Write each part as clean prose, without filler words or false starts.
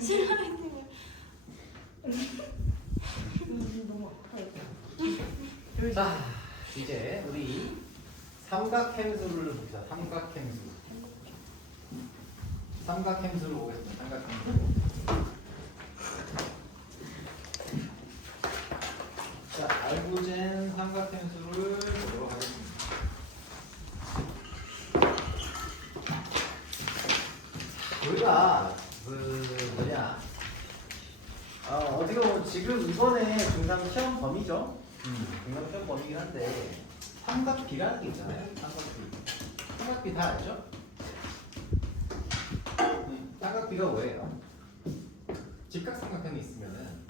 싫어했는데. 너무 아파요. 자, 이제 우리 삼각함수를 봅시다. 삼각함수를 보겠습니다. 삼각함수. 자, 알고젠 삼각함수를 보도록 하겠습니다. 우리가 어떻게 보면 지금 이번에 중3 시험 범위죠. 중3 시험 범위긴 한데 삼각비라는 게 있잖아요. 삼각비 다 알죠? 삼각비가 뭐예요? 직각삼각형이 있으면은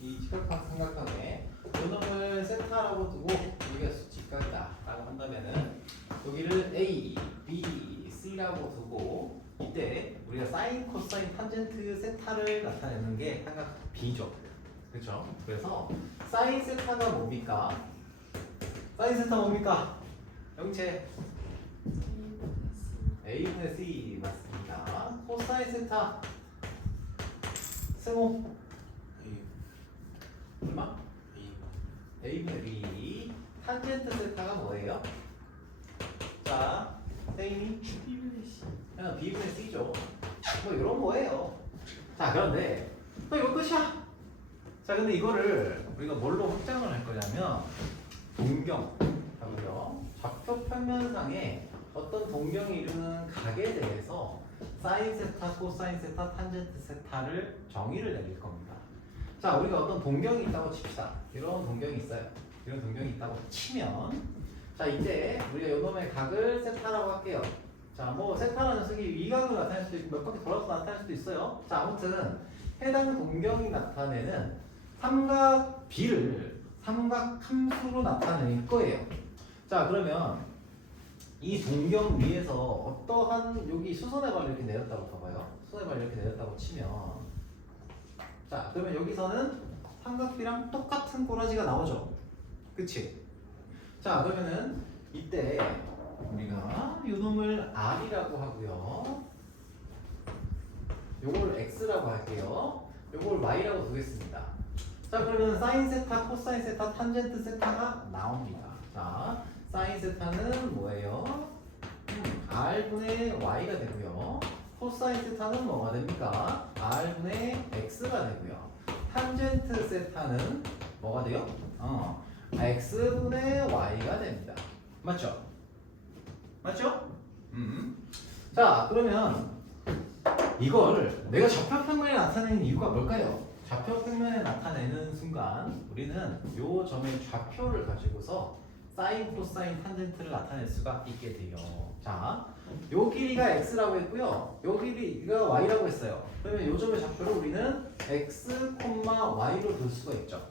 이 직각삼각형에 요놈을 세타라고 두고 여기가 직각이다 라고 한다면은 여기를 A, B, C라고 두고 이때 우리가 사인, 코사인, 탄젠트, 세타를 나타내는 게 삼각비죠. 그렇죠? 그래서 사인 세타가 뭡니까? 사인 세타 뭡니까? 영채 A분의 C 맞습니다. 코사인 세타 승호 얼마? A분의 B. 탄젠트 세타가 뭐예요? 자, 세임이 B분의 C죠. 뭐 이런 거예요. 자, 그런데 또 이거 끝이야. 자, 근데 이거를 우리가 뭘로 확장을 할 거냐면 동경, 좌표 평면상에 어떤 동경이 이루는 각에 대해서 사인 세타, 코사인 세타, 탄젠트 세타를 정의를 내릴 겁니다. 자, 우리가 어떤 동경이 있다고 칩시다. 이런 동경이 있어요. 이런 동경이 있다고 치면, 자, 이때 우리가 요놈의 각을 세타라고 할게요. 자, 뭐 세타라는 녀석이 위각으로 나타낼 수도 있고 몇 바퀴 돌아서 나타낼 수도 있어요. 자, 아무튼 해당 동경이 나타내는 삼각비를 삼각함수로 나타낼 거예요. 자, 그러면 이 동경 위에서 어떠한 여기 수선의 발을 이렇게 내렸다고 봐봐요. 수선의 발을 이렇게 내렸다고 치면, 자, 그러면 여기서는 삼각비랑 똑같은 꼬라지가 나오죠. 그치? 자, 그러면은 이때 우리가 요 놈을 R이라고 하고요. 요걸 X라고 할게요. 요걸 Y라고 두겠습니다. 자, 그러면 사인 세타, 코사인 세타, 탄젠트 세타가 나옵니다. 자, 사인 세타는 뭐예요? R분의 Y가 되고요. 코사인 세타는 뭐가 됩니까? R분의 X가 되고요. 탄젠트 세타는 뭐가 돼요? X분의 Y가 됩니다. 맞죠? 맞죠? 자, 그러면 이걸 내가 좌표평면에 나타내는 이유가 뭘까요? 좌표평면에 나타내는 순간 우리는 요 점의 좌표를 가지고서 사인, 코사인, 탄젠트를 나타낼 수가 있게 돼요. 자, 요 길이가 x라고 했고요. 요 길이가 y라고 했어요. 그러면 요 점의 좌표를 우리는 x, y로 둘 수가 있죠.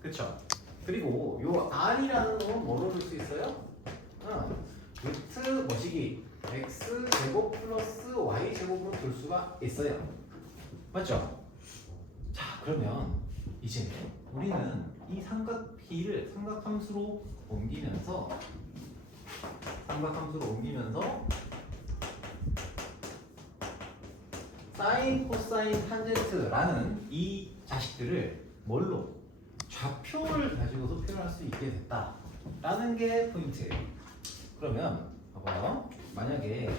그쵸? 그리고 요 r이라는 놈은 뭐로 둘 수 있어요? 루트 뭐시기 x 제곱 플러스 y 제곱으로 둘 수가 있어요. 맞죠? 자, 그러면 이제 우리는 이 삼각비를 삼각함수로 옮기면서 사인, 코사인, 탄젠트라는 이 자식들을 뭘로? 좌표를 가지고서 표현할 수 있게 됐다라는 게 포인트예요. 그러면 봐봐요. 만약에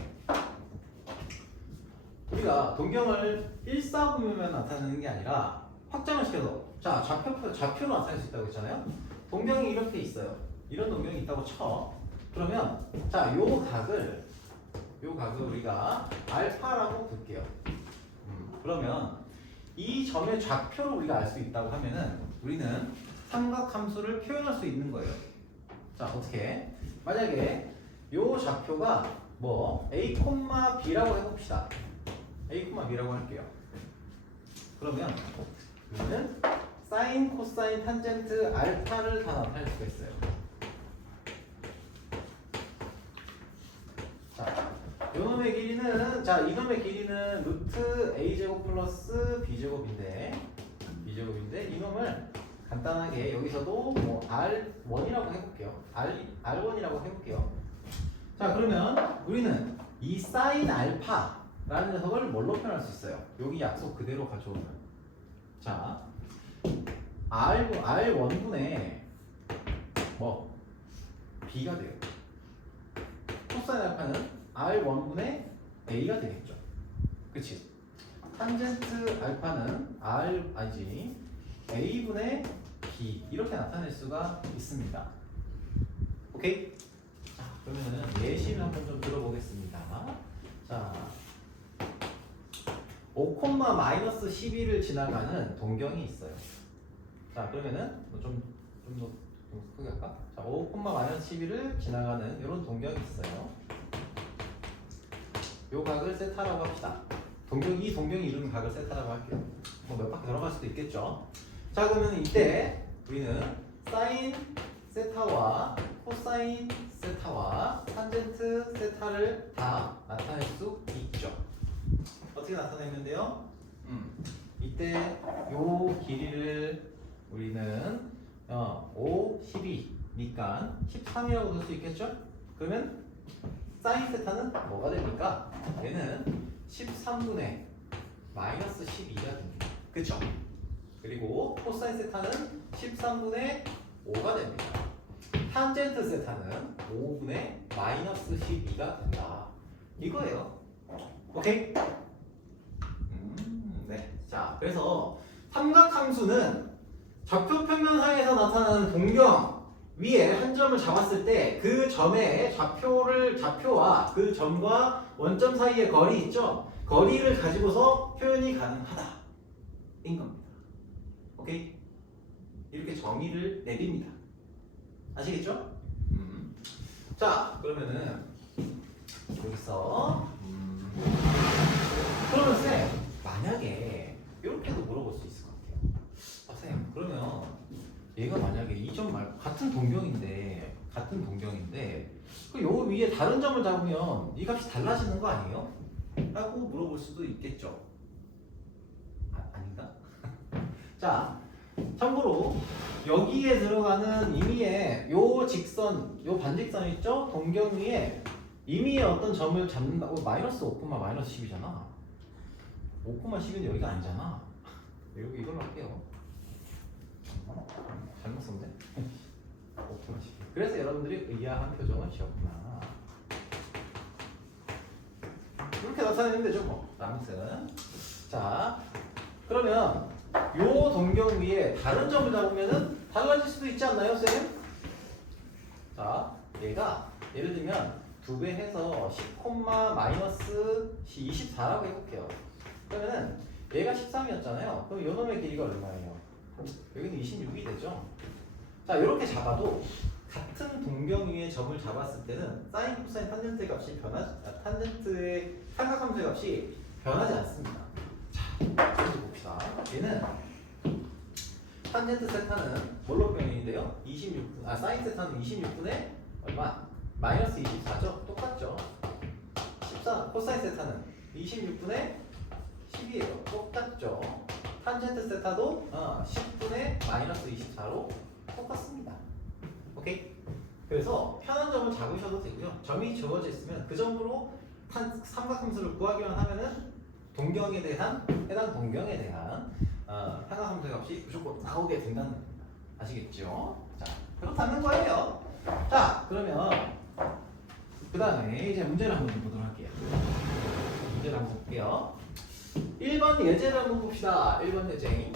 우리가 동경을 일사분면만 나타내는 게 아니라 확장을 시켜서, 자, 좌표로 나타낼 수 있다고 했잖아요. 동경이 이렇게 있어요. 이런 동경이 있다고 쳐. 그러면 자, 요 각을 우리가 알파라고 둘게요. 그러면 이 점의 좌표를 우리가 알 수 있다고 하면은 우리는 삼각함수를 표현할 수 있는 거예요. 자, 어떻게? 만약에 요 좌표가 뭐 a, b라고 해봅시다. a, b라고 할게요. 그러면 우리는 사인, 코사인, 탄젠트, 알파를 다 나타낼 수가 있어요. 자, 요놈의 길이는, 자, 이놈의 길이는 루트 a제곱 플러스 b제곱인데 이놈을 간단하게 여기서도 뭐 R1이라고 해볼게요. R1이라고 해볼게요. 자, 그러면 우리는 이 사인 알파, 라는 녀석을 뭘로 표현할 수 있어요? 여기 약속 그대로 가져오면 자 R1분의 뭐 B가 돼요. 코사인 알파는 R1분의 A가 되겠죠. 그치? 탄젠트 알파는 A분의 B 이렇게 나타낼 수가 있습니다. 오케이? 자, 그러면은 예시를 한번 좀 들어보겠습니다. 자, 5,-12를 지나가는 동경이 있어요. 자, 그러면은 좀 크게 할까? 자, 5,-12를 지나가는 이런 동경이 있어요. 요 각을 세타라고 합시다. 이 동경이 이루는 각을 세타라고 할게요. 뭐 몇 바퀴 들어갈 수도 있겠죠. 자, 그러면 이때 우리는 사인 세타와 코사인 세타와 탄젠트 세타를 다 나타낼 수 있죠. 어떻게 나타내는데요? 이때 요 길이를 우리는 5, 12니까 13이라고 볼 수 있겠죠? 그러면 사인 세타는 뭐가 됩니까? 얘는 13분의 마이너스 12가 됩니다. 그쵸? 그리고 코사인 세타는 13분의 5가 됩니다. 탄젠트 세타는 5분의 마이너스 12가 된다. 이거예요. 오케이? 네. 자, 그래서 삼각함수는 좌표 평면상에서 나타나는 동경 위에 한 점을 잡았을 때 그 점의 좌표와 그 점과 원점 사이의 거리 있죠? 거리를 가지고서 표현이 가능하다. 인 겁니다. 오케이? 이렇게 정의를 내립니다. 아시겠죠? 자, 그러면은 여기서 그러면 쌤 만약에 이렇게도 물어볼 수 있을 것 같아요. 아, 쌤 그러면 얘가 만약에 이 점 말고 같은 동경인데 그 요 위에 다른 점을 잡으면 이 값이 달라지는 거 아니에요? 라고 물어볼 수도 있겠죠. 아닌가? 자, 참고로 여기에 들어가는 임의의 요 직선, 요 반직선 있죠? 동경 위에 임의의 어떤 점을 잡는다고 마이너스 5, 마이너스 10이잖아. 5, 10은 여기가 아니잖아. 여기 이걸로 할게요. 잘못 썼네. 5, 10. 그래서 여러분들이 의아한 표정을 지었구나. 이렇게 나타내면 되죠, 뭐. 아무튼. 자, 그러면 요 동경 위에 다른 점을 잡으면은 달라질 수도 있지 않나요, 쌤? 자, 얘가 예를 들면 2배 해서 10, 마이너스 24라고 해볼게요. 그러면은 얘가 13이었잖아요. 그럼 요 놈의 길이가 얼마예요? 여기는 26이 되죠. 자, 이렇게 잡아도 같은 동경 위에 점을 잡았을 때는 사인, 코사인, 탄젠트의 값이 탄젠트의 삼각함수의 값이 변하지 않습니다. 자, 그래서 봅시다. 얘는 탄젠트 세타는 뭘로 표현인데요? 26분, 사인 세타는 26분의 얼마? 마이너스 24죠? 똑같죠? 14, 코사인 세타는 26분의 10이에요. 똑같죠? 탄젠트 세타도 10분의 마이너스 24로 똑같습니다. 오케이? 그래서 편한 점을 잡으셔도 되고요. 점이 주어져 있으면 그 점으로 삼각함수를 구하기만 하면은 동경에 대한 해당 동경에 대한 삼각함수 값이 무조건 나오게 된다는 겁니다. 아시겠죠? 자, 그렇다는 거예요. 자, 그러면 그 다음에 이제 문제를 한번 보도록 할게요. 문제를 한번 볼게요. 1번 예제를 한번 봅시다. 1번 예제.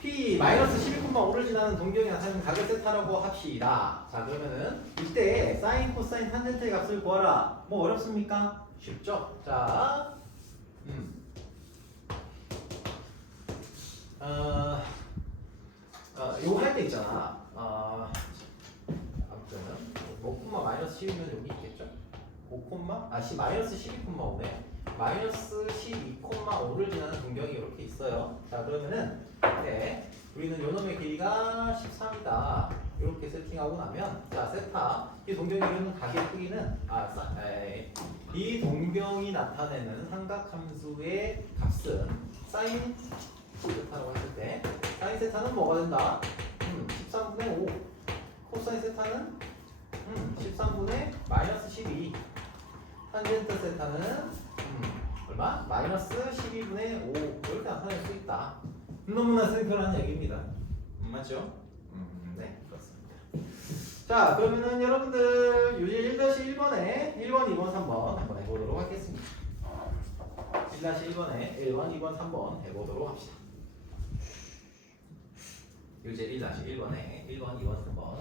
P-12,5를 지나는 동경이 나타나는 각을 세타라고 합시다. 자, 그러면은 이때 사인, 코사인, 탄젠트의 값을 구하라. 뭐 어렵습니까? 쉽죠? 자, 요거 할 때 있잖아. 아무튼 5, 마이너스 10이면 여기 있겠죠? 5, 마이너스 12,5네. 마이너스 12,5를 지나는 동경이 이렇게 있어요. 자, 그러면은 네, 우리는 요놈의 길이가 13이다. 이렇게 세팅하고 나면 자, 세타 이 동경이 이루는 각의 크기는 이 동경이 나타내는 삼각함수의 값은 사인 세타라고 했을 때 사인 세타는 뭐가 된다? 13분의 5 코사인 세타는 13분의 마이너스 12 탄젠트 세타는 얼마? 마이너스 12분의 5 이렇게 나타낼 수 있다. 너무나 심플한 얘기입니다. 맞죠? 네, 그렇습니다. 자, 그러면은 여러분들 유제 1-1번에 1번, 2번, 3번 한번 해보도록 하겠습니다. 1-1번에 1번, 2번, 3번 해보도록 합시다. 유제 1-1번에 1번, 2번, 3번.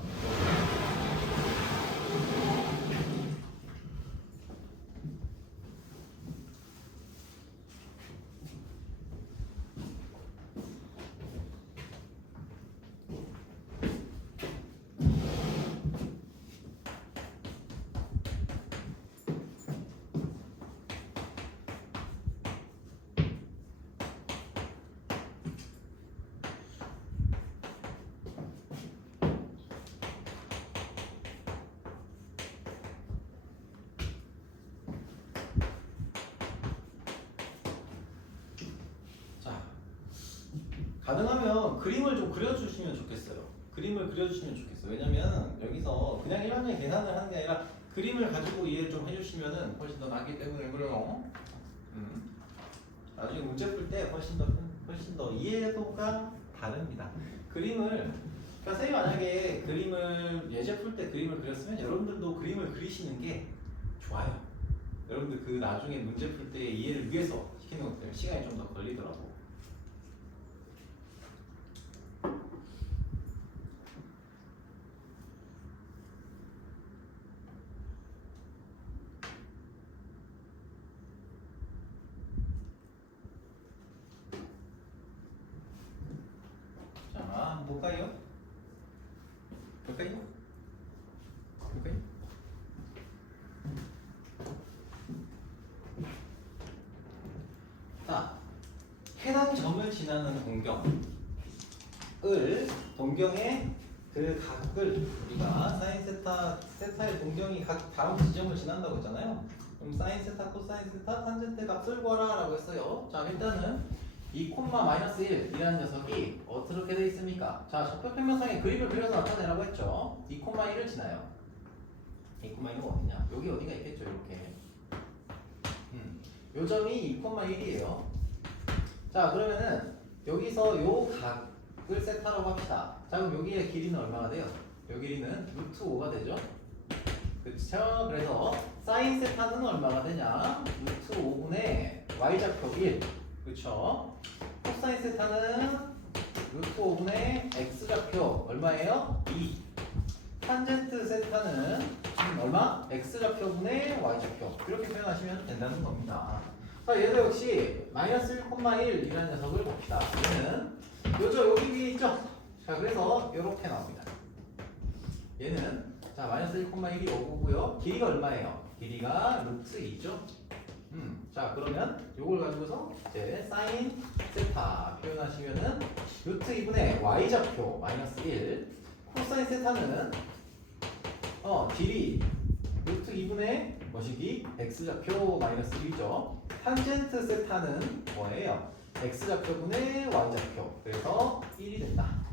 가능하면 그림을 좀 그려주시면 좋겠어요. 그림을 그려주시면 좋겠어요. 왜냐면 여기서 그냥 일반적인 계산을 하는 게 아니라 그림을 가지고 이해를 좀 해주시면은 훨씬 더 낫기 때문에 그래요. 나중에 문제 풀 때 훨씬 더 이해도가 다릅니다. 그림을 그러니까 선생님이 만약에 그림을 예제 풀 때 그림을 그렸으면 여러분들도 그림을 그리시는 게 좋아요. 여러분들 그 나중에 문제 풀 때 이해를 위해서 시키는 것 때문에 시간이 좀 더 걸리더라고. 자, 볼까요? 볼까요? 볼까요? 자, 해당 점을 지나는 동경의 그 각을 우리가 사인 세타의 동경이 각 다음 지점을 지난다고 했잖아요. 그럼 사인 세타, 코사인 세타, 탄젠트 값을 구하라라고 했어요. 자, 일단은 2,-1이라는 녀석이 어떻게 되어 있습니까? 자, 좌표평면상에 그림을 그려서 나타내라고 했죠. 2,1을 지나요. 2,1은 어디냐? 여기 어디가 있겠죠, 이렇게. 요 점이 2,1이에요. 자, 그러면은 여기서 요 각을 세타라고 합시다. 자, 그럼 여기의 길이는 얼마가 돼요? 요 길이는 루트 5가 되죠. 그쵸? 그래서 사인 세타는 얼마가 되냐? 루트 5분의 y좌표 1. 그쵸? 코사인 세타는 루트 5분의 x좌표 얼마예요? 2. 탄젠트 세타는 얼마? x좌표분의 y좌표. 이렇게 표현하시면 된다는 겁니다. 자, 얘도 역시 마이너스 1,1이라는 녀석을 봅시다. 얘는 요죠, 여기 위에 있죠? 자, 그래서 이렇게 나옵니다. 얘는 자, 마이너스 1,1이 오고요. 길이가 얼마예요? 길이가 루트 2죠? 자, 그러면 요걸 가지고서 이제 사인 세타 표현하시면은 루트 2분의 y좌표 마이너스 1. 코사인 세타는 길이 루트 2분의 뭐시기? x좌표 마이너스 1이죠. 탄젠트 세타는 뭐예요? x좌표분의 y좌표. 그래서 1이 된다.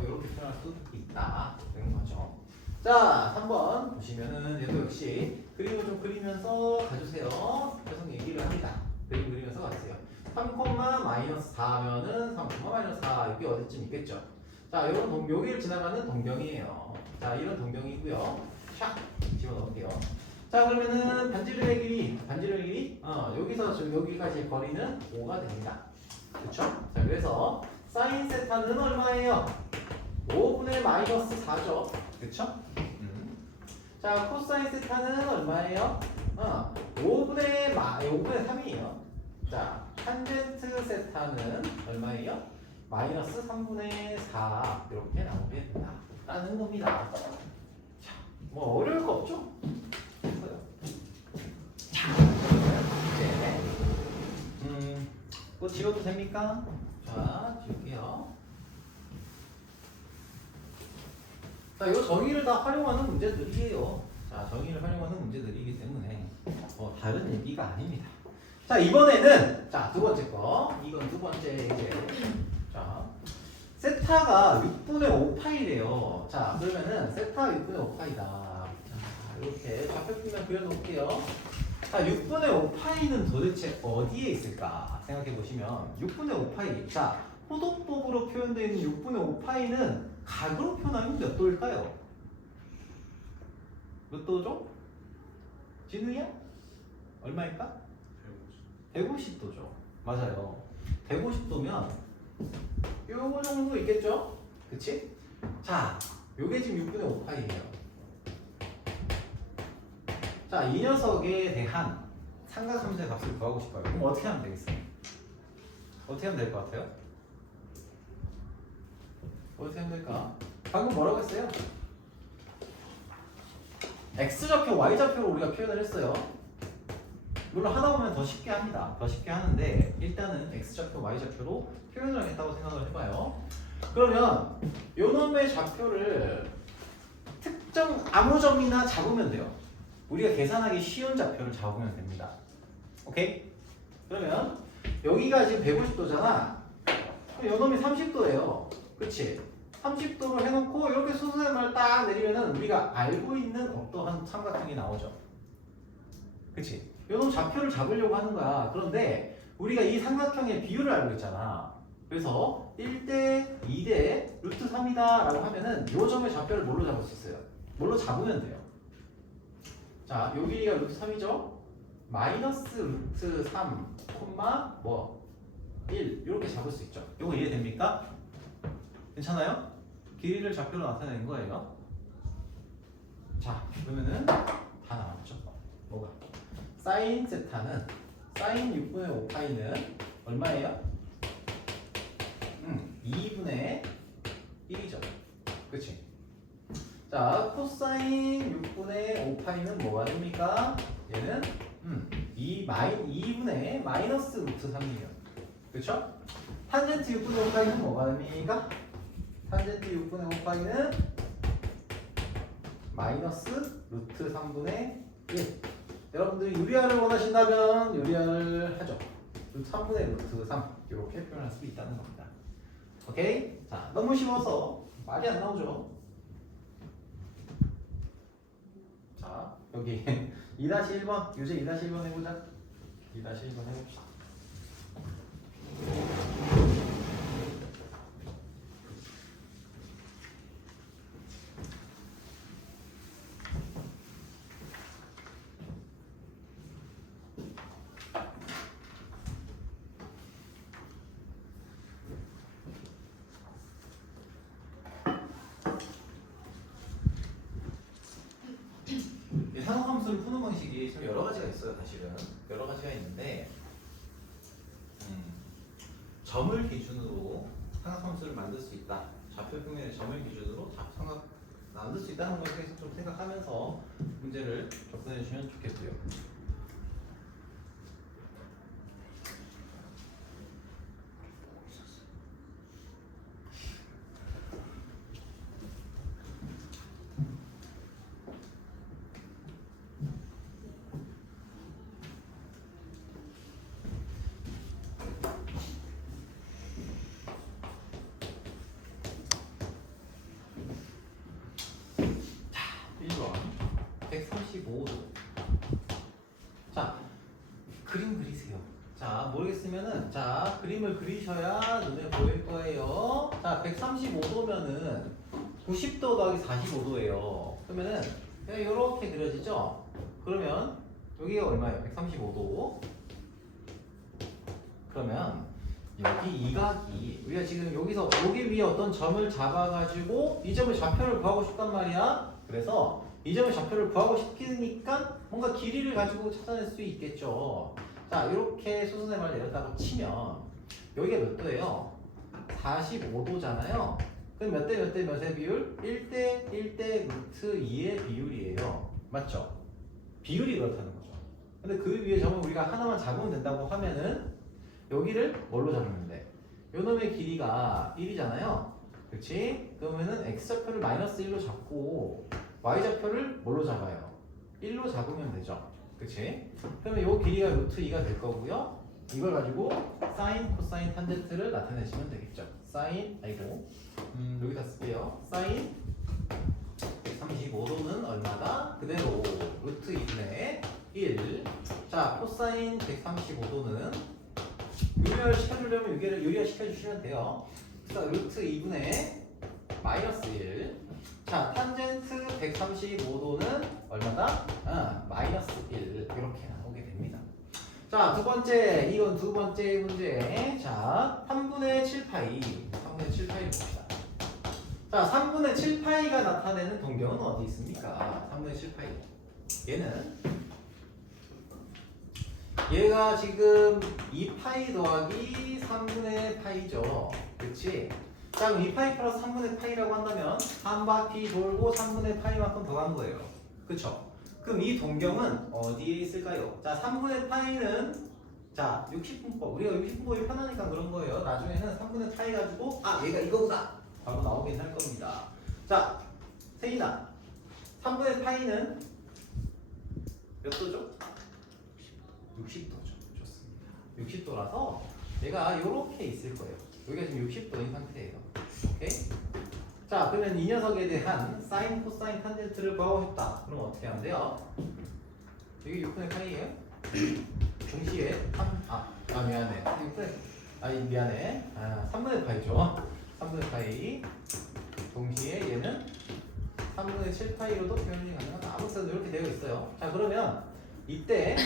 이렇게 표현할 수 있다. 되는 거죠. 자, 3번 보시면은 얘도 역시 그림을 좀 그리면서 가주세요. 계속 얘기를 합니다. 그림 그리면서 가주세요. 3,-4 하면은 3,-4 여기 어디쯤 있겠죠? 자, 요런 여기를 지나가는 동경이에요. 자, 이런 동경이고요. 샥 집어넣을게요. 자, 그러면은 반지름의 길이 여기서 여기까지 거리는 5가 됩니다. 그쵸? 자, 그래서 사인 세타는 얼마예요? 5분의 마이너스 4죠. 그쵸? 자, 코사인 세타는 얼마예요? 5분의 3이에요. 자, 탄젠트 세타는 얼마예요? 마이너스 3분의 4 이렇게 나오게 된다 라는 겁니다. 자, 뭐 어려울 거 없죠? 됐어요. 자, 이제 그거 지워도 됩니까? 자, 지울게요. 자, 이 정의를 다 활용하는 문제들이에요. 자, 정의를 활용하는 문제들이기 때문에 다른 얘기가 아닙니다. 자, 이번에는 자, 두 번째 거. 이건 두 번째 이제 자, 세타가 6분의 5파이래요. 자, 그러면은 세타 6분의 5파이다. 자, 이렇게 좌표표면 그려놓을게요. 자, 6분의 5파이는 도대체 어디에 있을까 생각해 보시면 6분의 5파이. 자, 호도법으로 표현되어 있는 6분의 5파이는 각으로 표현하면 몇 도일까요? 몇 도죠? 진우야? 얼마일까? 150도죠. 맞아요. 150도면 요거 정도 있겠죠? 그치? 자, 요게 지금 6분의 5파이예요. 자, 이 녀석에 대한 삼각함수의 값을 구하고 싶어요. 그럼 어떻게 하면 되겠어요? 어떻게 하면 될 것 같아요? 어떻게 하면 될까? 방금 뭐라고 했어요? X좌표, Y좌표로 우리가 표현을 했어요. 물론 하다 보면 더 쉽게 합니다. 더 쉽게 하는데 일단은 X좌표, Y좌표로 표현을 하겠다고 생각을 해봐요. 그러면 요 놈의 좌표를 특정 아무 점이나 잡으면 돼요. 우리가 계산하기 쉬운 좌표를 잡으면 됩니다. 오케이? 그러면 여기가 지금 150도잖아. 그럼 요 놈이 30도예요. 그치? 30도로 해놓고 이렇게 수선을 딱 내리면은 우리가 알고 있는 어떠한 삼각형이 나오죠. 그치? 요놈 좌표를 잡으려고 하는 거야. 그런데 우리가 이 삼각형의 비율을 알고 있잖아. 그래서 1대 2대 루트 3이다 라고 하면은 요 점의 좌표를 뭘로 잡을 수 있어요? 뭘로 잡으면 돼요? 자, 요 길이가 루트 3이죠? 마이너스 루트 3, 콤마 뭐 1 이렇게 잡을 수 있죠. 요거 이해됩니까? 괜찮아요? 길이를 좌표로 나타내는 거예요. 자, 그러면은 다 나왔죠? 뭐가? 사인 세타는 사인 6분의 5파이는 얼마예요? 2분의 1이죠. 그치? 자, 코사인 6분의 5파이는 뭐가 됩니까? 얘는 2분의 마이너스 루트 3이에요. 그쵸? 탄젠트 6분의 5파이는 뭐가 됩니까? 탄젠트 6분의 5파이는 마이너스 루트 3분의 1. 여러분들이 유리화를 원하신다면 유리화를 하죠. 루트 3분의 루트 3 이렇게 표현할 수 있다는 겁니다. 오케이? 자, 너무 쉬워서 말이 안 나오죠. 자, 여기 2-1번 유제 2-1번 해보자. 2-1번 해봅시다. 삼각함수를 푸는 방식이 좀 여러 가지가 있어요. 사실은 여러 가지가 있는데 점을 기준으로 삼각함수를 만들 수 있다. 좌표 평면의 점을 기준으로 삼각 만들 수 있다는 것에 대해서 좀 생각하면서 문제를 접근해 주시면 좋겠고요. 자, 1번 135도. 자, 그림 그리세요. 자, 모르겠으면은 자, 그림을 그리셔야 눈에 보일 거예요. 자, 135도면은 90도 더하기 45도예요. 그러면은 이렇게 그려지죠? 그러면 여기가 얼마예요? 135도. 그러면 여기 이 각이 우리가 지금 여기서 여기 위에 어떤 점을 잡아가지고 이 점의 좌표를 구하고 싶단 말이야. 그래서 이 점의 좌표를 구하고 싶으니까 뭔가 길이를 가지고 찾아낼 수 있겠죠. 자, 이렇게 수선의 말을 내렸다고 치면 여기가 몇 도예요? 45도잖아요. 그럼 몇 대 몇 대 몇의 비율? 1대 1대 루트 2의 비율이에요. 맞죠? 비율이 그렇다는 거죠. 근데 그 위에 점을 우리가 하나만 잡으면 된다고 하면은 여기를 뭘로 잡으면 돼? 요 놈의 길이가 1이잖아요. 그렇지? 그러면은 x좌표를 마이너스 1로 잡고 y좌표를 뭘로 잡아요? 1로 잡으면 되죠. 그렇지? 그러면 요 길이가 루트 2가 될 거고요. 이걸 가지고 사인, 코사인, 탄젠트를 나타내시면 되겠죠. 사인, 아이고 여기다 쓸게요. 사인 135도는 얼마다? 그대로 루트 2분의 1 자, 코사인 135도는 유리화시켜주려면 유리화시켜주시면 돼요. 그래서 루트 2분의 마이너스 1. 자, 탄젠트 135도는 얼마다? 마이너스 1. 이렇게 나오게 됩니다. 자, 두 번째, 이건 두 번째 문제. 자, 3분의 7파이. 3분의 7파이를 봅시다. 자, 3분의 7파이가 나타내는 동경은 어디 있습니까? 3분의 7파이. 얘가 지금 2파이 더하기 3분의 파이죠. 그치? 자, 그럼 2파이 플러스 3분의 파이라고 한다면 한 바퀴 돌고 3분의 파이만큼 더 간 거예요. 그쵸? 그럼 이 동경은 어디에 있을까요? 자, 3분의 파이는 자, 60분법. 우리가 60분법이 편하니까 그런 거예요. 나중에는 3분의 파이 가지고 얘가 이거구나. 바로 나오긴 할 겁니다. 자, 세인아. 3분의 파이는 몇 도죠? 60도죠. 좋습니다. 60도라서 얘가 이렇게 있을 거예요. 여기가 지금 60도인 상태예요. 오케이? 자, 그러면 이 녀석에 대한 사인, 코사인, 탄젠트를 구하고 싶다. 그럼 어떻게 하면 돼요? 이게 6분의 파이예요? 동시에 3, 미안해. 6분의, 미안해. 3분의 파이죠. 3분의 파이. 동시에 얘는 3분의 7파이로도 표현이 가능하다. 아무튼 이렇게 되어 있어요. 자, 그러면 이때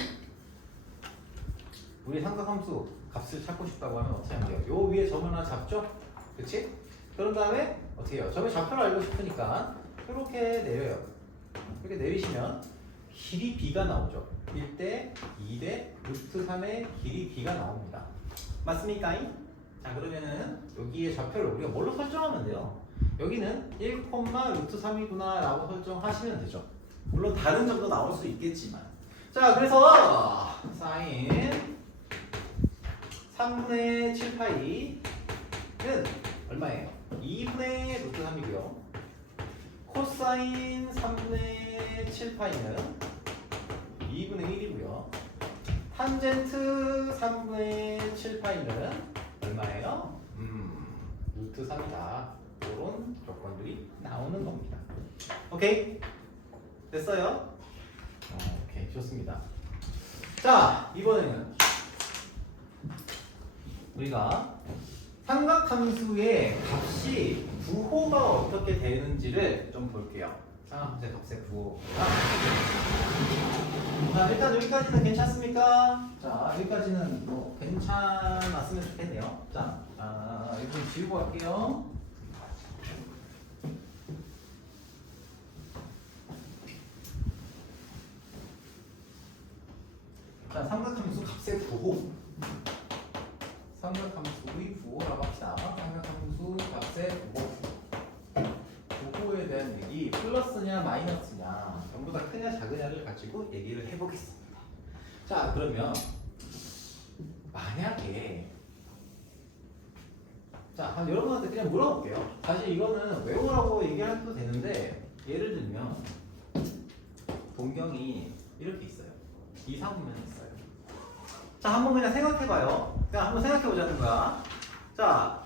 우리 삼각함수 값을 찾고 싶다고 하면 어떻게 하면 돼요? 요 위에 점 하나 잡죠? 그치? 그런 다음에 어떻게 해요? 점의 좌표를 알고 싶으니까 이렇게 내려요. 이렇게 내리시면 길이 b가 나오죠. 1대 2대 루트 3의 길이 b가 나옵니다. 맞습니까? 자, 그러면은 여기에 좌표를 우리가 뭘로 설정하면 돼요? 여기는 1, 루트 3이구나 라고 설정하시면 되죠. 물론 다른 점도 나올 수 있겠지만. 자, 그래서 사인 3분의 7파이는 얼마예요? 2분의 루트 3이고요. 코사인 3분의 7파이는 2분의 1이고요. 탄젠트 3분의 7파이는 얼마예요? 루트 3이다. 이런 조건들이 나오는 겁니다. 오케이? 됐어요? 오케이, 좋습니다. 자, 이번에는 우리가 삼각함수의 값이 부호가 어떻게 되는지를 좀 볼게요. 삼각함수의 값의 부호가. 자, 일단 여기까지는 괜찮습니까? 자, 여기까지는 뭐 괜찮았으면 좋겠네요. 자, 이거 좀 지우고 갈게요. 자, 삼각함수 값의 부호. 삼각함수의 부호라고 합시다. 삼각함수 값의 부호. 부호에 대한 얘기, 플러스냐 마이너스냐, 전부 다 크냐 작으냐를 가지고 얘기를 해보겠습니다. 자, 그러면 만약에 여러분한테 그냥 물어볼게요. 사실 이거는 외우라고 얘기해도 되는데, 예를 들면 동경이 이렇게 있어요. 이사분면이 있어요. 자, 한번 그냥 생각해봐요. 그냥 한번 생각해보자는 거야. 자,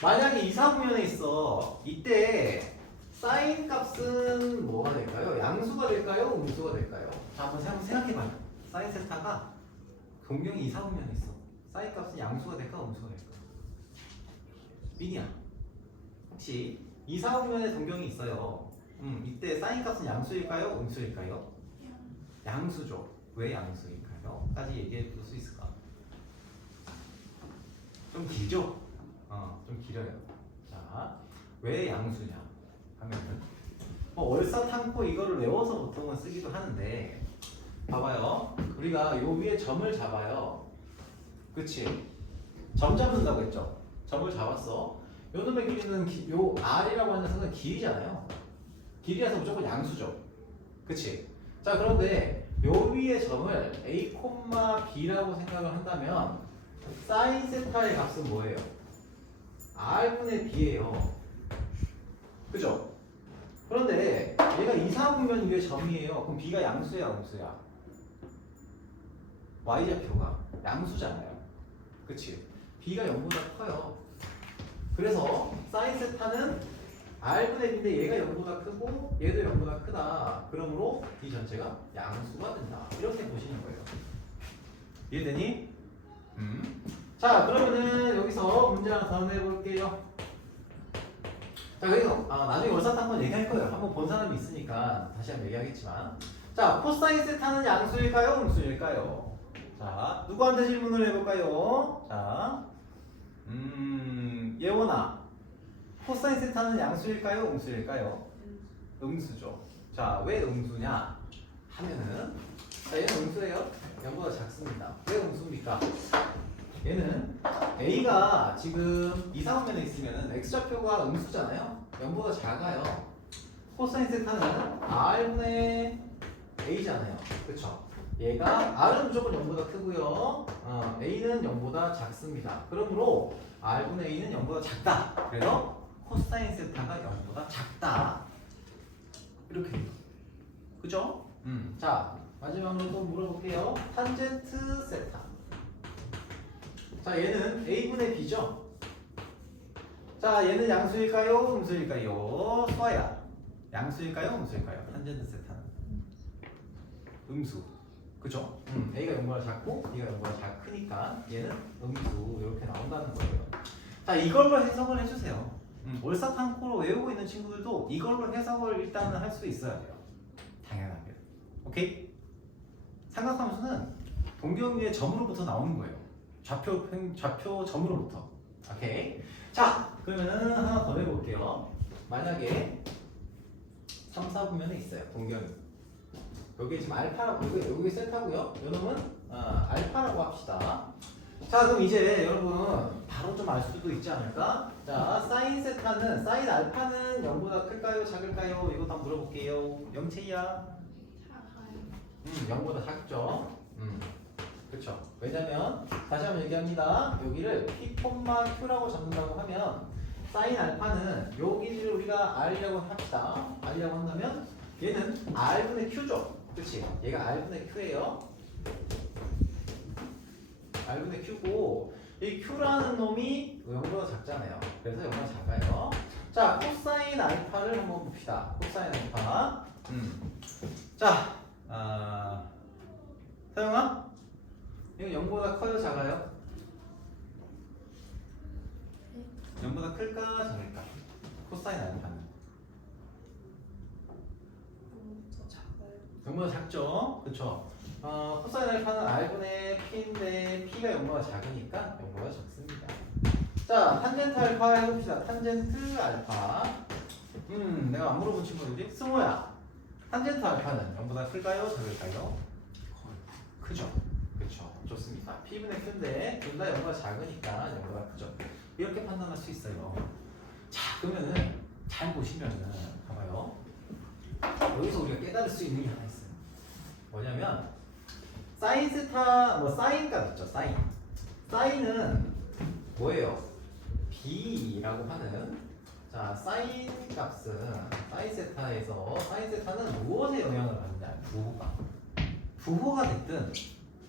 만약에 이사분면에 있어. 이때 사인 값은 뭐가 될까요? 양수가 될까요? 음수가 될까요? 자, 한번 생각해봐요. 사인 세타가 동경이 이사분면에 있어. 사인 값은 양수가 될까? 음수가 될까? 민이야, 혹시 이사분면에 동경이 있어요. 이때 사인 값은 양수일까요? 음수일까요? 양수죠. 왜 양수일까요? 까지 얘기해 볼 수 있을까? 좀 길죠? 좀 길어요. 자, 왜 양수냐 하면은 뭐 얼싸탄코 이거를 외워서 보통은 쓰기도 하는데, 봐봐요. 우리가 요 위에 점을 잡아요. 그치? 점 잡는다고 했죠? 점을 잡았어. 요 놈의 길이는 요 R이라고 하는 녀석은 길이잖아요. 길이라서 무조건 양수죠. 그치? 자, 그런데 요 위에 점을 A, B라고 생각을 한다면 사인 세타의 값은 뭐예요? R분의 B예요. 그죠? 그런데 얘가 이사분면 위에 점이에요. 그럼 B가 양수야, 음수야? Y좌표가 양수잖아요. 그치? B가 0보다 커요. 그래서 사인 세타는 R분의 B인데 얘가 0보다 크고 얘도 0보다 크다. 그러므로 이 전체가 양수가 된다. 이렇게 보시는 거예요. 이해되니? 자, 그러면은 여기서 문제 하나 더 내볼게요. 자, 그래서 나중에 월사타 한번 얘기할 거예요. 한번 본 사람이 있으니까 다시 한번 얘기하겠지만. 자, 코사인 세타는 양수일까요? 음수일까요? 자, 누구한테 질문을 해볼까요? 자, 예원아, 코사인 세타는 양수일까요? 음수일까요? 음수죠. 자, 왜 음수냐 하면은, 자, 얘는 음수예요. 0보다 작습니다. 왜 음수입니까? 얘는 A가 지금 이상면에 있으면 X좌표가 음수잖아요. 0보다 작아요. 코사인 세타는 R분의 A잖아요. 그쵸? 얘가 R은 무조건 0보다 크고요. A는 0보다 작습니다. 그러므로 R분의 A는 0보다 작다. 그래서 코사인 세타가 0보다 작다. 이렇게 돼요. 그죠? 자, 마지막으로 또 물어볼게요. 탄젠트 세타. 자, 얘는 A분의 B죠? 자, 얘는 양수일까요? 음수일까요? 수아야, 양수일까요? 음수일까요? 탄젠트 세타는 음수. 그죠? A가 0보다 작고 B가 0보다 크니까 얘는 음수. 이렇게 나온다는 거예요. 자, 이걸로 해석을 해주세요. 올사탕코로 외우고 있는 친구들도 이걸로 해석을 일단은 할 수 있어야 돼요. 당연하게. 오케이? 삼각함수는 동경위의 점으로부터 나오는 거예요. 좌표 점으로부터. 오케이. 자, 그러면은 하나 더 해볼게요. 만약에 3, 4분면에 있어요. 동경위. 여기 지금 알파라고, 여기 세타고요. 이놈은 알파라고 합시다. 자, 그럼 이제 여러분 바로 좀 알 수도 있지 않을까? 자, 사인 세타는, 사인 알파는 0보다 클까요? 작을까요? 이것도 한번 물어볼게요. 영채야. 작아요. 0보다 작죠? 그쵸. 왜냐면 다시 한번 얘기합니다. 여기를 P, Q라고 잡는다고 하면 사인 알파는 여기를 우리가 R이라고 합시다. R이라고 한다면 얘는 R분의 Q죠. 그치? 얘가 R분의 Q예요. R분의 Q고 이 Q라는 놈이 0보다 작잖아요. 그래서 0보다 작아요. 자, 코사인 알파를 한번 봅시다. 코사인 알파. 자, 서영아, 이거 0보다 커요, 작아요? 0보다 클까, 작을까? 코사인 알파는 더 작아요. 0보다 작죠? 그쵸? 코사인 알파는 R분의 P인데 P가 0보다 작으니까 0보다 작습니다. 자, 탄젠트 알파 해봅시다. 탄젠트 알파. 내가 안 물어본 친구들이 승호야, 탄젠트 알파는 0보다 클까요? 작을까요? 크죠? 그쵸? 좋습니다. P분의 Q인데 둘 다 0보다 작으니까 0보다 크죠? 이렇게 판단할 수 있어요. 자, 그러면은 잘 보시면은 봐봐요. 여기서 우리가 깨달을 수 있는 게 하나 있어요. 뭐냐면 사인 세타, 사인 값 있죠? 사인은 뭐예요? B라고 하는, 자, 사인 값은 사인 세타에서, 사인 세타는 무엇에 영향을 받느냐? 부호가 됐든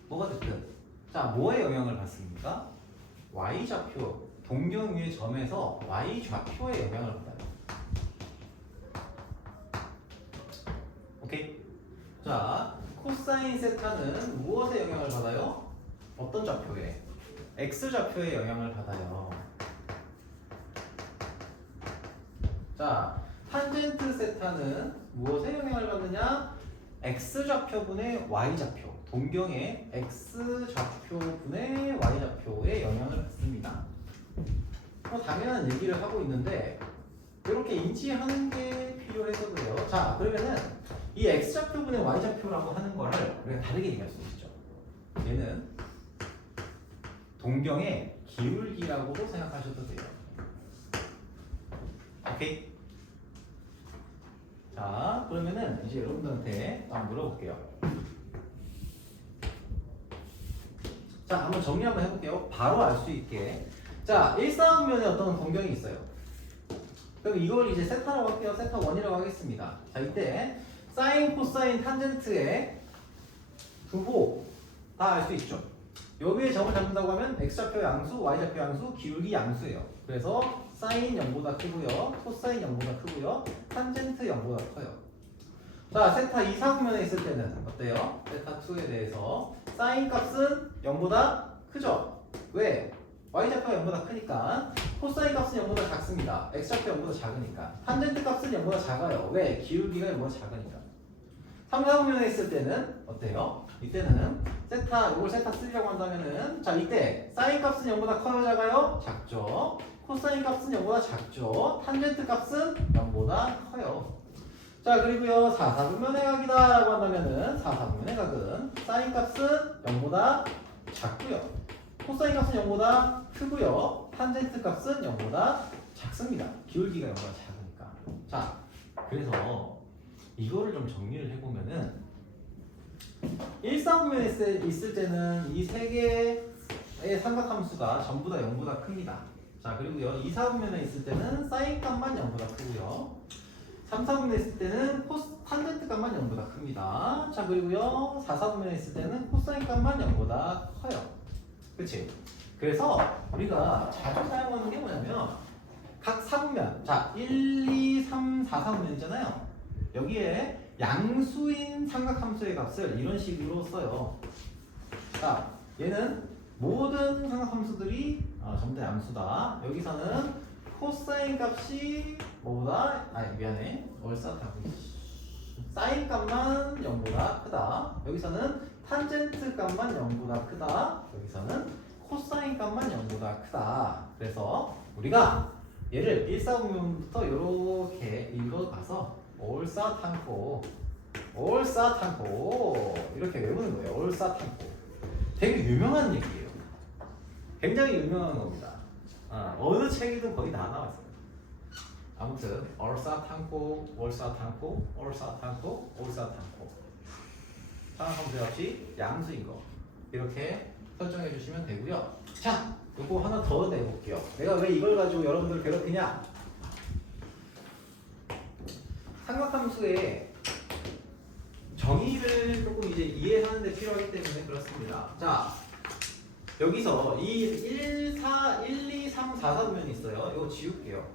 뭐가 됐든, 자, 뭐에 영향을 받습니까? Y좌표, 동경위의 점에서 Y좌표에 영향을 받아요. 오케이? 자, 코사인 세타는 무엇에 영향을 받아요? 어떤 좌표에? X좌표에 영향을 받아요. 자, 탄젠트 세타는 무엇에 영향을 받느냐? X좌표분의 Y좌표, 동경의 X좌표분의 Y좌표에 영향을 받습니다. 당연한 얘기를 하고 있는데 이렇게 인지하는 게 필요해서 그래요. 자, 그러면은 이 X좌표분의 Y좌표라고 하는 거를 우리가 다르게 얘기할 수 있죠. 얘는 동경의 기울기라고도 생각하셔도 돼요. 오케이? 자, 그러면은 이제 여러분들한테 한번 물어볼게요. 자, 한번 정리 한번 해볼게요. 바로 알 수 있게. 자, 일사각면에 어떤 동경이 있어요. 그럼 이걸 이제 세타라고 할게요. 세타 1이라고 하겠습니다. 자, 이때 사인, 코사인, 탄젠트의 부호 다 알 수 있죠. 여기에 점을 잡는다고 하면 X좌표 양수, Y좌표 양수, 기울기 양수예요. 그래서 사인 0보다 크고요, 코사인 0보다 크고요, 탄젠트 0보다 커요. 자, 세타 이상면에 있을 때는 어때요? 세타 2에 대해서 사인 값은 0보다 크죠? 왜? y좌표가 0보다 크니까 코사인 값은 0보다 작습니다. x좌표가 0보다 작으니까 탄젠트 값은 0보다 작아요. 왜? 기울기가 0보다 작으니까. 3, 4분면에 있을 때는 어때요? 이때는 세타, 이걸 세타 3라고 한다면은 자 이때 사인 값은 0보다 커요 작아요? 작죠. 코사인 값은 0보다 작죠. 탄젠트 값은 0보다 커요. 자 그리고요 4, 4분면의 각이다 라고 한다면은 4, 4분면의 각은 사인 값은 0보다 작고요. 코사인 값은 0보다 크고요. 탄젠트 값은 0보다 작습니다. 기울기가 0보다 작으니까. 자 그래서 이거를 좀 정리를 해보면은 1, 4분면에 있을 때는 이 세 개의 삼각함수가 전부 다 0보다 큽니다. 자 그리고요 2, 4분면에 있을 때는 사인 값만 0보다 크고요. 3, 4분면에 있을 때는 탄젠트 값만 0보다 큽니다. 자 그리고요 4, 4분면에 있을 때는 코사인 값만 0보다 커요. 그치? 그래서 우리가 자주 사용하는 게 뭐냐면 각 4분면 자 1, 2, 3, 4, 4분면 있잖아요. 여기에 양수인 삼각함수의 값을 이런 식으로 써요. 자 얘는 모든 삼각함수들이 전부 다 양수다. 여기서는 코사인 값이 뭐보다 미안해 얼싸타고 사인 값만 0보다 크다. 여기서는 탄젠트 값만 0보다 크다. 여기서는 코사인 값만 0보다 크다. 그래서 우리가 얘를 1, 4분면부터 이렇게 읽어가서 올싸탕고 이렇게 외우는 거예요. 올싸탕고 되게 유명한 얘기예요. 굉장히 유명한 겁니다. 어느 책이든 거의 다 나와 있어요. 아무튼 얼싸탕고 상황함수 역시 양수인 거 이렇게 설정해 주시면 되고요. 자, 요거 하나 더 내볼게요. 내가 왜 이걸 가지고 여러분들 괴롭히냐? 삼각함수의 정의를 조금 이제 이해하는 데 필요하기 때문에 그렇습니다. 자, 여기서 이 1, 2, 3, 4, 4분면이 있어요. 이거 지울게요.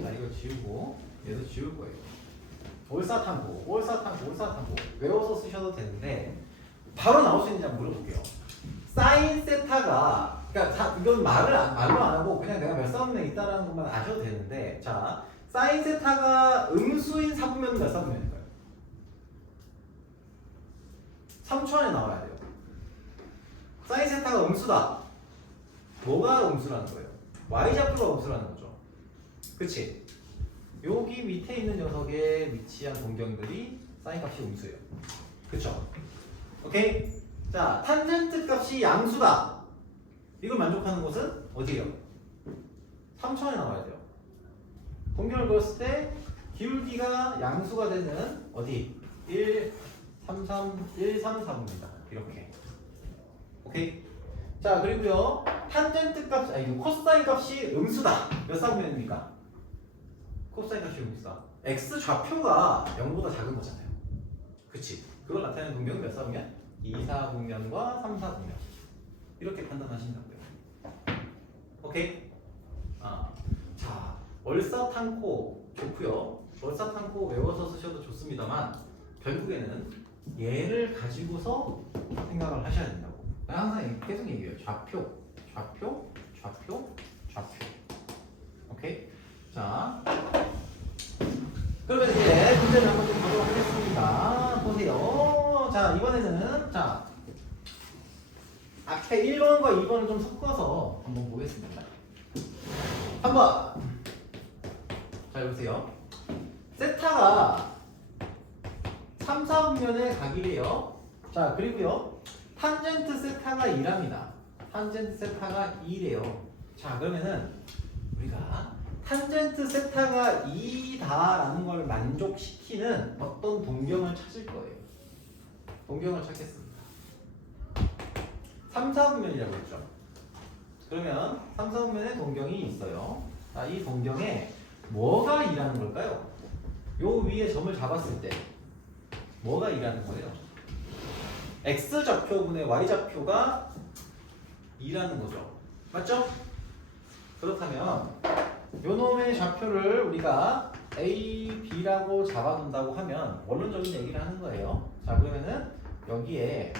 자, 이거 지우고 얘도 지울 거예요. 올싸탕고 외워서 쓰셔도 되는데 바로 나올 수 있는지 한번 물어볼게요. 사인 세타가 그러니까 이건 말로 안 하고 그냥 내가 몇 사분면에 있다라는 것만 아셔도 되는데 자 사인 세타가 음수인 4분면은 몇 사분면인가요? 3초 안에 나와야 돼요. 사인 세타가 음수다. 뭐가 음수라는 거예요? y좌표가 음수라는 거죠. 그치? 여기 밑에 있는 녀석에 위치한 동경들이 사인 값이 음수예요. 그쵸? 오케이? 자, 탄젠트 값이 양수다. 이걸 만족하는 곳은 어디예요? 3초 안에 나와야 돼요. 동경을 그었을 때 기울기가 양수가 되는 어디? 1, 3, 4분입니다. 이렇게. 오케이? 자, 그리고요. 탄젠트 값, 코사인 값이 음수다. 몇 사분면입니까? 코사인 값이 음수다. x 좌표가 0보다 작은 거잖아요. 그치? 그걸 나타내는 동경은 몇 사분면? 2, 4분면과 3, 4분면. 이렇게 판단하신다고요. 오케이? 자, 얼싸탕코 좋고요. 얼싸탕코 외워서 쓰셔도 좋습니다만 결국에는 얘를 가지고서 생각을 하셔야 된다고. 항상 계속 얘기해요. 좌표. 오케이? 자, 그러면 이제 문제를 한번 좀 보도록 하겠습니다. 보세요. 자, 이번에는 자 앞에 1번과 2번을 좀 섞어서 한번 보겠습니다. 한번 잘 보세요. 세타가 3, 4분면의 각이래요. 자, 그리고요. 탄젠트 세타가 2랍니다. 탄젠트 세타가 2래요. 자, 그러면은 우리가 탄젠트 세타가 2다라는 걸 만족시키는 어떤 동경을 찾을 거예요. 동경을 찾겠습니다. 3, 4분면이라고 했죠. 그러면 3, 4분면에 동경이 있어요. 자, 이 동경에 뭐가 2라는 걸까요? 요 위에 점을 잡았을 때 뭐가 2라는 거예요? x좌표분의 y좌표가 2라는 거죠. 맞죠? 그렇다면 요놈의 좌표를 우리가 A, B라고 잡아둔다고 하면 원론적인 얘기를 하는 거예요. 자, 그러면은 여기에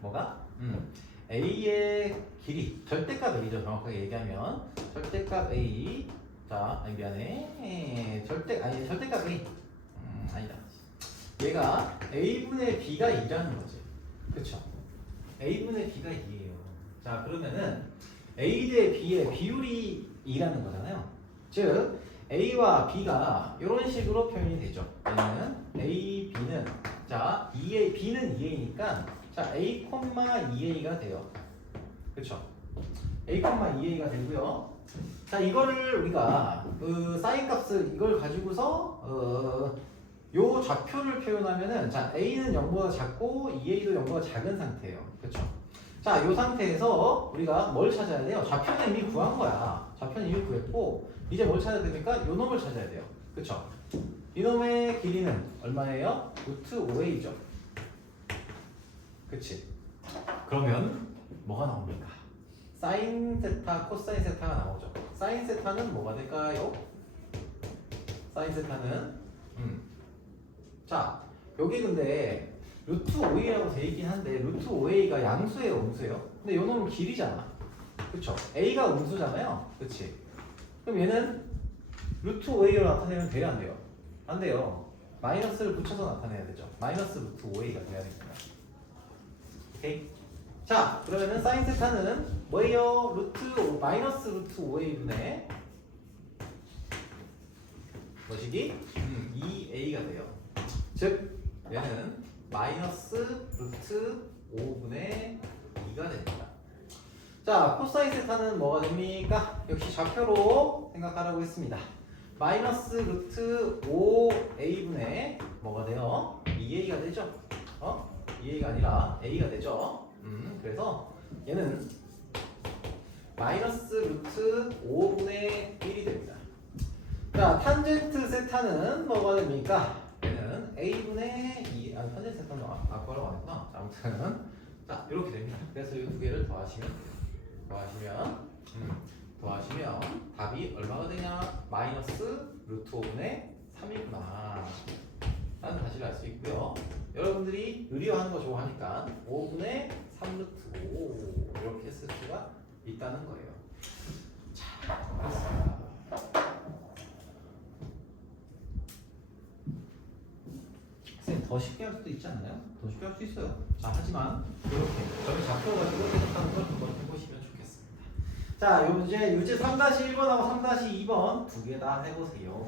뭐가? A의 길이 절대값 A죠. 정확하게 얘기하면 절대값 A. 자, 아니 미안해. 절대값 A. 아니다. 얘가 A분의 B가 2라는 거지. 그쵸? A분의 B가 2예요. 자, 그러면은 A 대 B의 비율이 2라는 거잖아요. 즉 A와 B가 이런 식으로 표현이 되죠. 얘는 A, B는 자 2A, B는 2A니까 자 A, 2A가 돼요. 그쵸? A, 2A가 되고요. 자 이거를 우리가 그 사인 값을 이걸 가지고서 요 좌표를 표현하면은 자 A는 0보다 작고 2A도 0보다 작은 상태예요. 그쵸? 자, 이 상태에서 우리가 뭘 찾아야 돼요? 좌표는 이미 구한 거야. 좌표는 이미 구했고 이제 뭘 찾아야 됩니까? 요 놈을 찾아야 돼요. 그쵸? 이놈의 길이는 얼마예요? 루트 5a죠. 그치? 그러면 뭐가 나옵니까? 사인 세타, 코사인 세타가 나오죠. 사인 세타는 뭐가 될까요? 사인 세타는 자, 여기 근데 루트 5a라고 돼 있긴 한데 루트 5a가 양수예요, 음수예요? 근데 요 놈은 길이잖아. 그쵸? a가 음수잖아요. 그치? 그럼 얘는 루트 5a로 나타내면 돼요, 안 돼요? 안 돼요. 마이너스를 붙여서 나타내야 되죠. 마이너스 루트 5a가 돼야 됩니다. 오케이? 자, 그러면은 사인 세타는 뭐예요? 마이너스 루트 5a분의 뭐시기? 2a가 돼요. 즉 얘는 마이너스 루트 5분의 2가 됩니다. 자, 코사인 세타는 뭐가 됩니까? 역시 좌표로 생각하라고 했습니다. 마이너스 루트 5a분의 뭐가 돼요? 2a가 되죠? 2a가 아니라 a가 되죠? 그래서 얘는 마이너스 루트 5분의 1이 됩니다. 자, 탄젠트 세타는 뭐가 됩니까? 얘는 a분의 2, 탄젠트 세타는 아까라고 안 했구나. 아무튼 자, 이렇게 됩니다. 그래서 이 두 개를 더하시면 더하시면 답이 얼마가 되냐? 마이너스 루트 5분의 3이구나 라는 사실을 알 수 있고요. 여러분들이 의리화하는 거 좋아하니까 5분의 3 루트 5 이렇게 쓸 수가 있다는 거예요. 자, 알겠습니다. 선생님 더 쉽게 할 수도 있지 않나요? 더 쉽게 할 수 있어요. 자, 하지만 이렇게 저희 잡혀가지고 해석하는 걸 한번 해보시면 좋겠습니다. 자, 이제 유제 3-1번하고 3-2번 두 개 다 해보세요.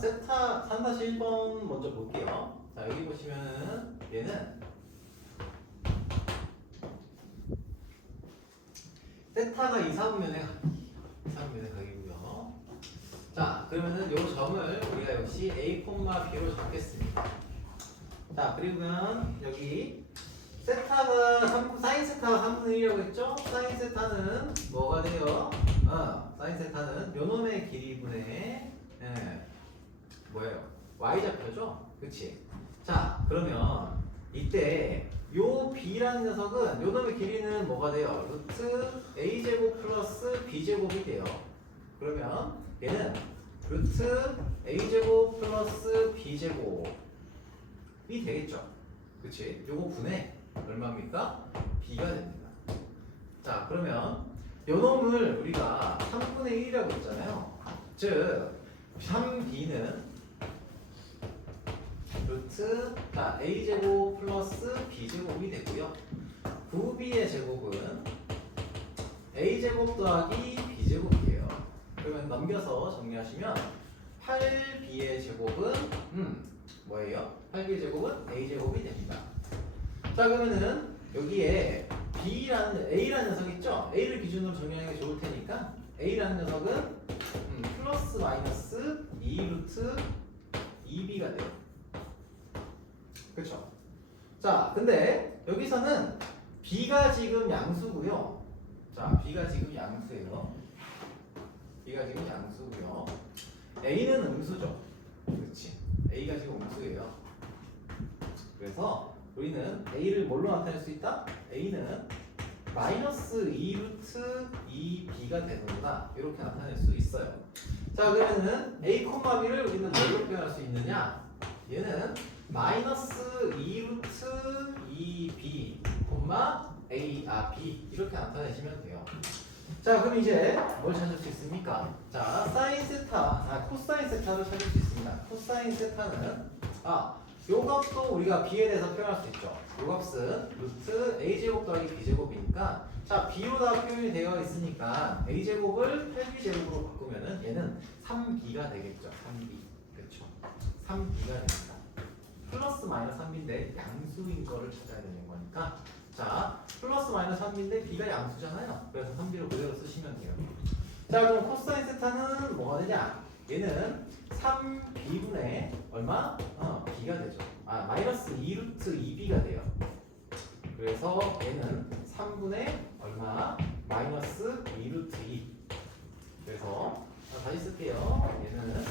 세타 3-1번 먼저 볼게요. 자, 여기 보시면은 얘는 세타가 이사분면의 각이고요. 자, 그러면은 요 점을 우리가 역시 a, b로 잡겠습니다. 자, 그리고는 여기 세타가 사인 세타가 3분의 1이라고 했죠? 사인 세타는 뭐가 돼요? 사인 세타는 요 놈의 길이분의 뭐예요? y좌표죠? 그치? 자, 그러면 이때 요 b라는 녀석은 요 놈의 길이는 뭐가 돼요? 루트 a제곱 플러스 b제곱이 돼요. 그러면 얘는 루트 a제곱 플러스 b제곱이 되겠죠? 그치? 요거 분의 얼마입니까? b가 됩니다. 자, 그러면 요 놈을 우리가 3분의 1이라고 했잖아요. 즉 3b는 루트 a제곱 플러스 b제곱이 되고요. 9b의 제곱은 a제곱 더하기 b제곱이에요. 그러면 넘겨서 정리하시면 8b의 제곱은 뭐예요? 8b의 제곱은 a제곱이 됩니다. 자, 그러면은 여기에 a라는 녀석 있죠? a를 기준으로 정리하는 게 좋을 테니까 a라는 녀석은 플러스 마이너스 2루트 2b가 돼요. 그쵸? 자, 근데 여기서는 b가 지금 양수고요. 자, b가 지금 양수예요. b가 지금 양수고요. a는 음수죠. 그렇지? a가 지금 음수예요. 그래서 우리는 a를 뭘로 나타낼 수 있다? a는 마이너스 2루트 2b가 되는구나, 이렇게 나타낼 수 있어요. 자, 그러면은 a, b를 우리는 뭘로 표현할 수 있느냐? 얘는 마이너스 2루트 2b, b 이렇게 나타내시면 돼요. 자, 그럼 이제 뭘 찾을 수 있습니까? 자, 사인 세타, 코사인 세타를 찾을 수 있습니다. 코사인 세타는 요 값도 우리가 b에 대해서 표현할 수 있죠. 요 값은 루트 a제곱 더하기 b제곱이니까, 자, b로 다 표현이 되어 있으니까 a제곱을 8b제곱으로 바꾸면은 얘는 3b가 되겠죠. 3b. 그렇죠. 3b가 됩니다. 플러스 마이너스 3b인데 양수인 거를 찾아야 되는 거니까, 자, 플러스 마이너스 3b인데 b가 양수잖아요. 그래서 3b를 그대로 쓰시면 돼요. 자, 그럼 코사인 세타는 뭐가 되냐? 얘는 3b분의 얼마? b가 되죠. 마이너스 2루트 2b가 돼요. 그래서 얘는 3분의 얼마? 마이너스 2루트 2. 그래서 다시 쓸게요. 얘는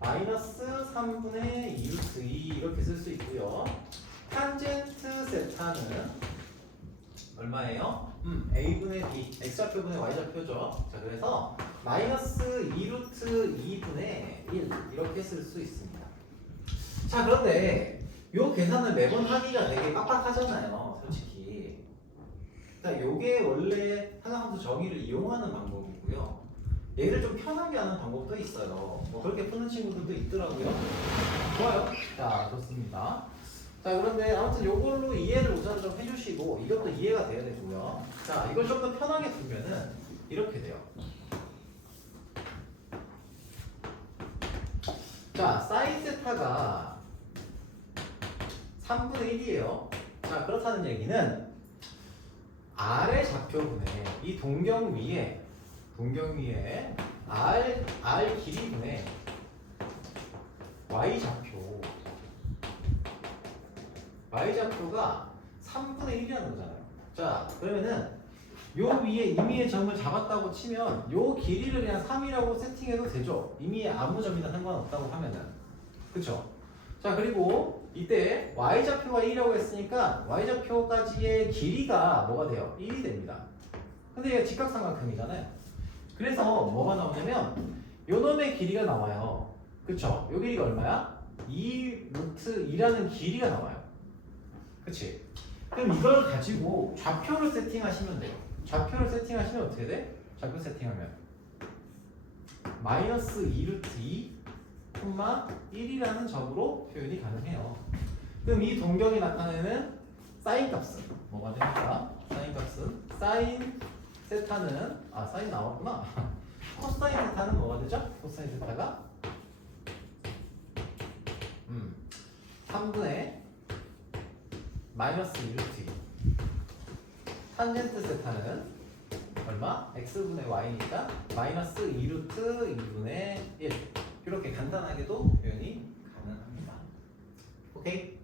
마이너스 3분의 2루트 2 이렇게 쓸 수 있고요. 탄젠트 세타는 얼마예요? a분의 b, x좌표분의 y좌표죠. 자, 그래서 마이너스 2루트 2분의 1 이렇게 쓸 수 있습니다. 자, 그런데 요 계산을 매번 하기가 되게 빡빡하잖아요, 솔직히. 자, 요게 원래 하나함수 정의를 이용하는 방법이고요. 얘를 좀 편하게 하는 방법도 있어요. 뭐 그렇게 푸는 친구들도 있더라고요. 좋아요. 자, 좋습니다. 자, 그런데 아무튼 요걸로 이해를 우선 좀 해주시고, 이것도 이해가 돼야 되고요. 자, 이걸 좀 더 편하게 두면은 이렇게 돼요. 자, 사인 세타가 3분의 1이에요. 자, 그렇다는 얘기는 R의 좌표분에 이 동경 위에 R 길이분의 Y좌표가 3분의 1이라는 거잖아요. 자, 그러면은 요 위에 임의의 점을 잡았다고 치면 요 길이를 그냥 3이라고 세팅해도 되죠. 임의의 아무 점이나 상관없다고 하면은. 그쵸? 자, 그리고 이때 Y좌표가 1이라고 했으니까 Y좌표까지의 길이가 뭐가 돼요? 1이 됩니다. 근데 얘가 직각삼각형이잖아요. 그래서 뭐가 나오냐면 요 놈의 길이가 나와요. 그쵸? 요 길이가 얼마야? 2루트 2라는 길이가 나와요. 그치? 그럼 이걸 가지고 좌표를 세팅하시면 돼요. 좌표를 세팅하시면 어떻게 돼? 좌표 세팅하면 마이너스 2루트 2, 1이라는 점으로 표현이 가능해요. 그럼 이 동경이 나타내는 사인 값은 뭐가 됩니까? 사인 값은 사인 세타는 사인 나왔구나. 코사인 세타는 뭐가 되죠? 코사인 세타가 3분의 마이너스 2루트 2. 탄젠트 세타는 얼마? x분의 y니까 마이너스 2루트 2분의 1. 이렇게 간단하게도 표현이 가능합니다. 오케이?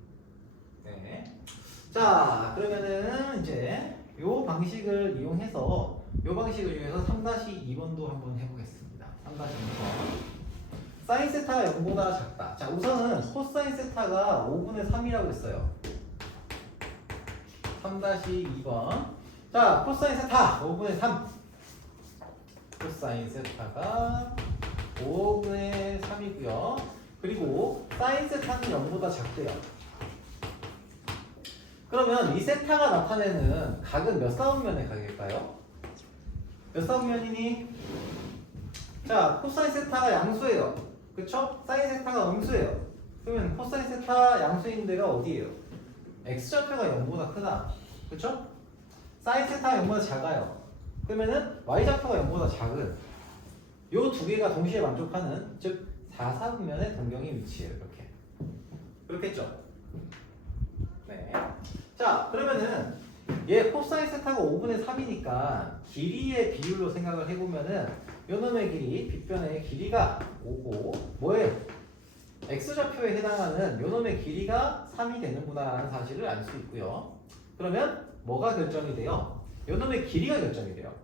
네. 자, 그러면은 이제 요 방식을 이용해서 3-2번도 한번 해보겠습니다. 3-2번. 사인 세타가 0보다 작다. 자, 우선은 코사인 세타가 5분의 3이라고 했어요. 3-2번. 자, 코사인 세타 5분의 3. 코사인 세타가 5분의 3이고요. 그리고 사인 세타는 0보다 작대요. 그러면 이 세타가 나타내는 각은 몇 사분면의 각일까요? 몇 사분면이니? 자, 코사인 세타가 양수예요. 그쵸? 사인 세타가 음수예요. 그러면 코사인 세타 양수인 데가 어디예요? x좌표가 0보다 크다. 그쵸? 사인 세타가 0보다 작아요. 그러면은 y좌표가 0보다 작은 요 두 개가 동시에 만족하는, 즉 4사분면의 동경의 위치예요. 이렇게. 그렇겠죠? 네. 자, 그러면은 얘 코사인 세타가 5분의 3이니까 길이의 비율로 생각을 해보면은 요놈의 길이, 빗변의 길이가 5고 뭐예요? x좌표에 해당하는 요놈의 길이가 3이 되는구나 라는 사실을 알 수 있고요. 그러면 뭐가 결정이 돼요? 요놈의 길이가 결정이 돼요.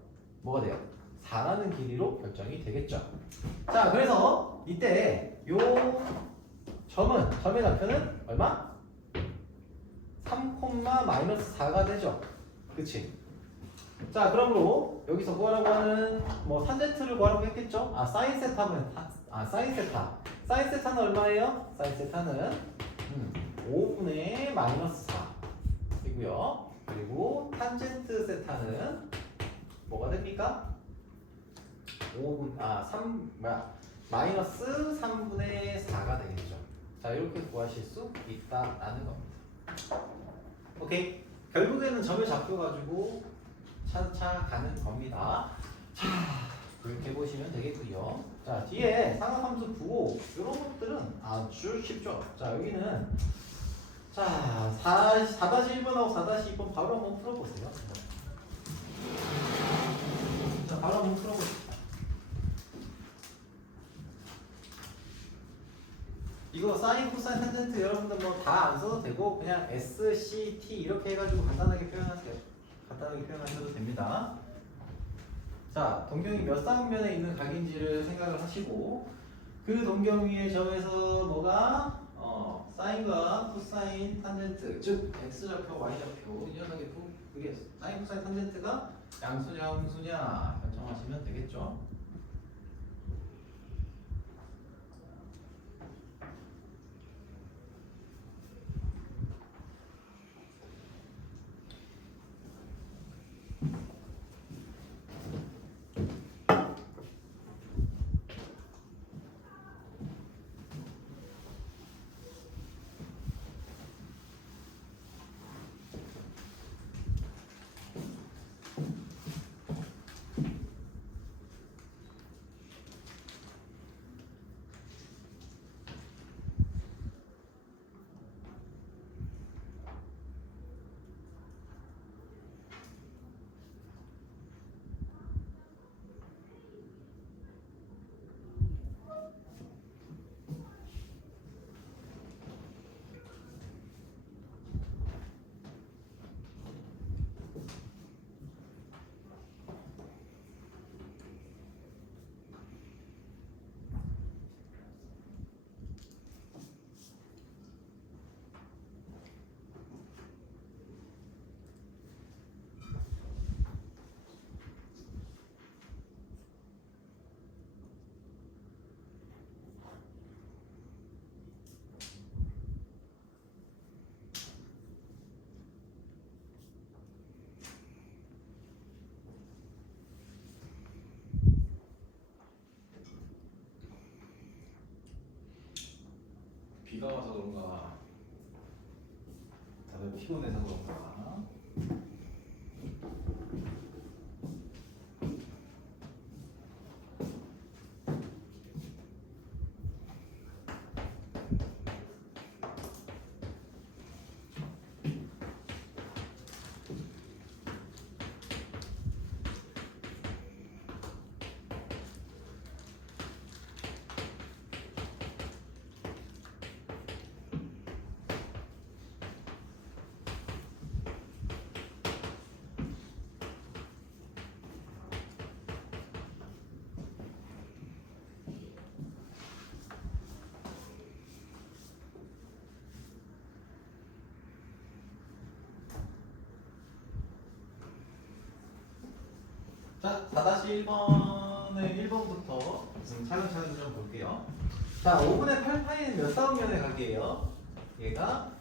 뭐가 돼요? 4라는 길이로 결정이 되겠죠. 자, 그래서 이때 요 점의 좌표는 얼마? 3,-4가 되죠. 그치? 자, 그러므로 여기서 구하라고 하는 뭐 탄젠트를 구하라고 했겠죠? 사인 세타는 사인 세타. 사인 세타는 얼마예요? 사인 세타는 5분의 마이너스 4이고요. 그리고 탄젠트 세타는 뭐가 됩니까? 마이너스 3분의 4가 되겠죠. 자, 이렇게 구하실 수 있다라는 겁니다. 오케이? 결국에는 점을 좌표 가지고 차차 가는 겁니다. 자, 그렇게 보시면 되겠고요. 자, 뒤에 상하함수 부호 이런 것들은 아주 쉽죠. 자, 여기는 자 4-1번하고 4-2번 바로 한번 풀어보세요. 자, 바로 한번 풀어보세요. 이거 사인, 코사인, 탄젠트 여러분들 뭐 다 안 써도 되고 그냥 S, C, T 이렇게 해가지고 간단하게 표현하세요. 간단하게 표현하셔도 됩니다. 자, 동경이 몇 사분면에 있는 각인지를 생각을 하시고 그 동경 위의 점에서 뭐가 사인과 코사인, 탄젠트 즉 X좌표, Y좌표 이 녀석의 그게 사인, 코사인, 탄젠트가 양수냐 음수냐 결정하시면 되겠죠. 비가 와서 그런가 다들 피곤해서 그런가. 자, 4-1번의 1번부터 차근차근 좀 볼게요. 자, 5분의 8파이는 몇 사분면의 각이에요? 얘가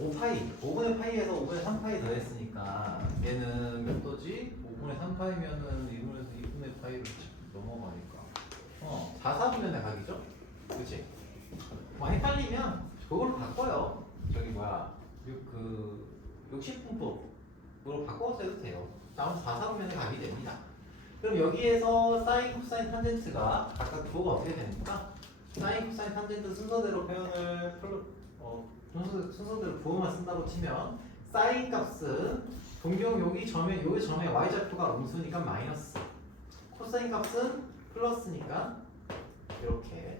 5파이. 5분의 파이에서 5분의 3파이 더했으니까 얘는 몇 도지? 5분의 3파이면은 2분의 파이로 넘어가니까 4사분면의 각이죠? 그치? 뭐 헷갈리면 그걸로 바꿔요. 저기 뭐야 60분법으로 바꿔서 해도 돼요. 아무튼 4사분면의 각이 됩니다. 그럼 여기에서 사인, 코사인, 탄젠트가 각각 부호가 어떻게 됩니까? 사인, 코사인, 탄젠트 순서대로 표현을 순서대로 부호만 쓴다고 치면 사인 값은 동경 여기 점에 y좌표가 음수니까 마이너스, 코사인 값은 플러스니까 이렇게.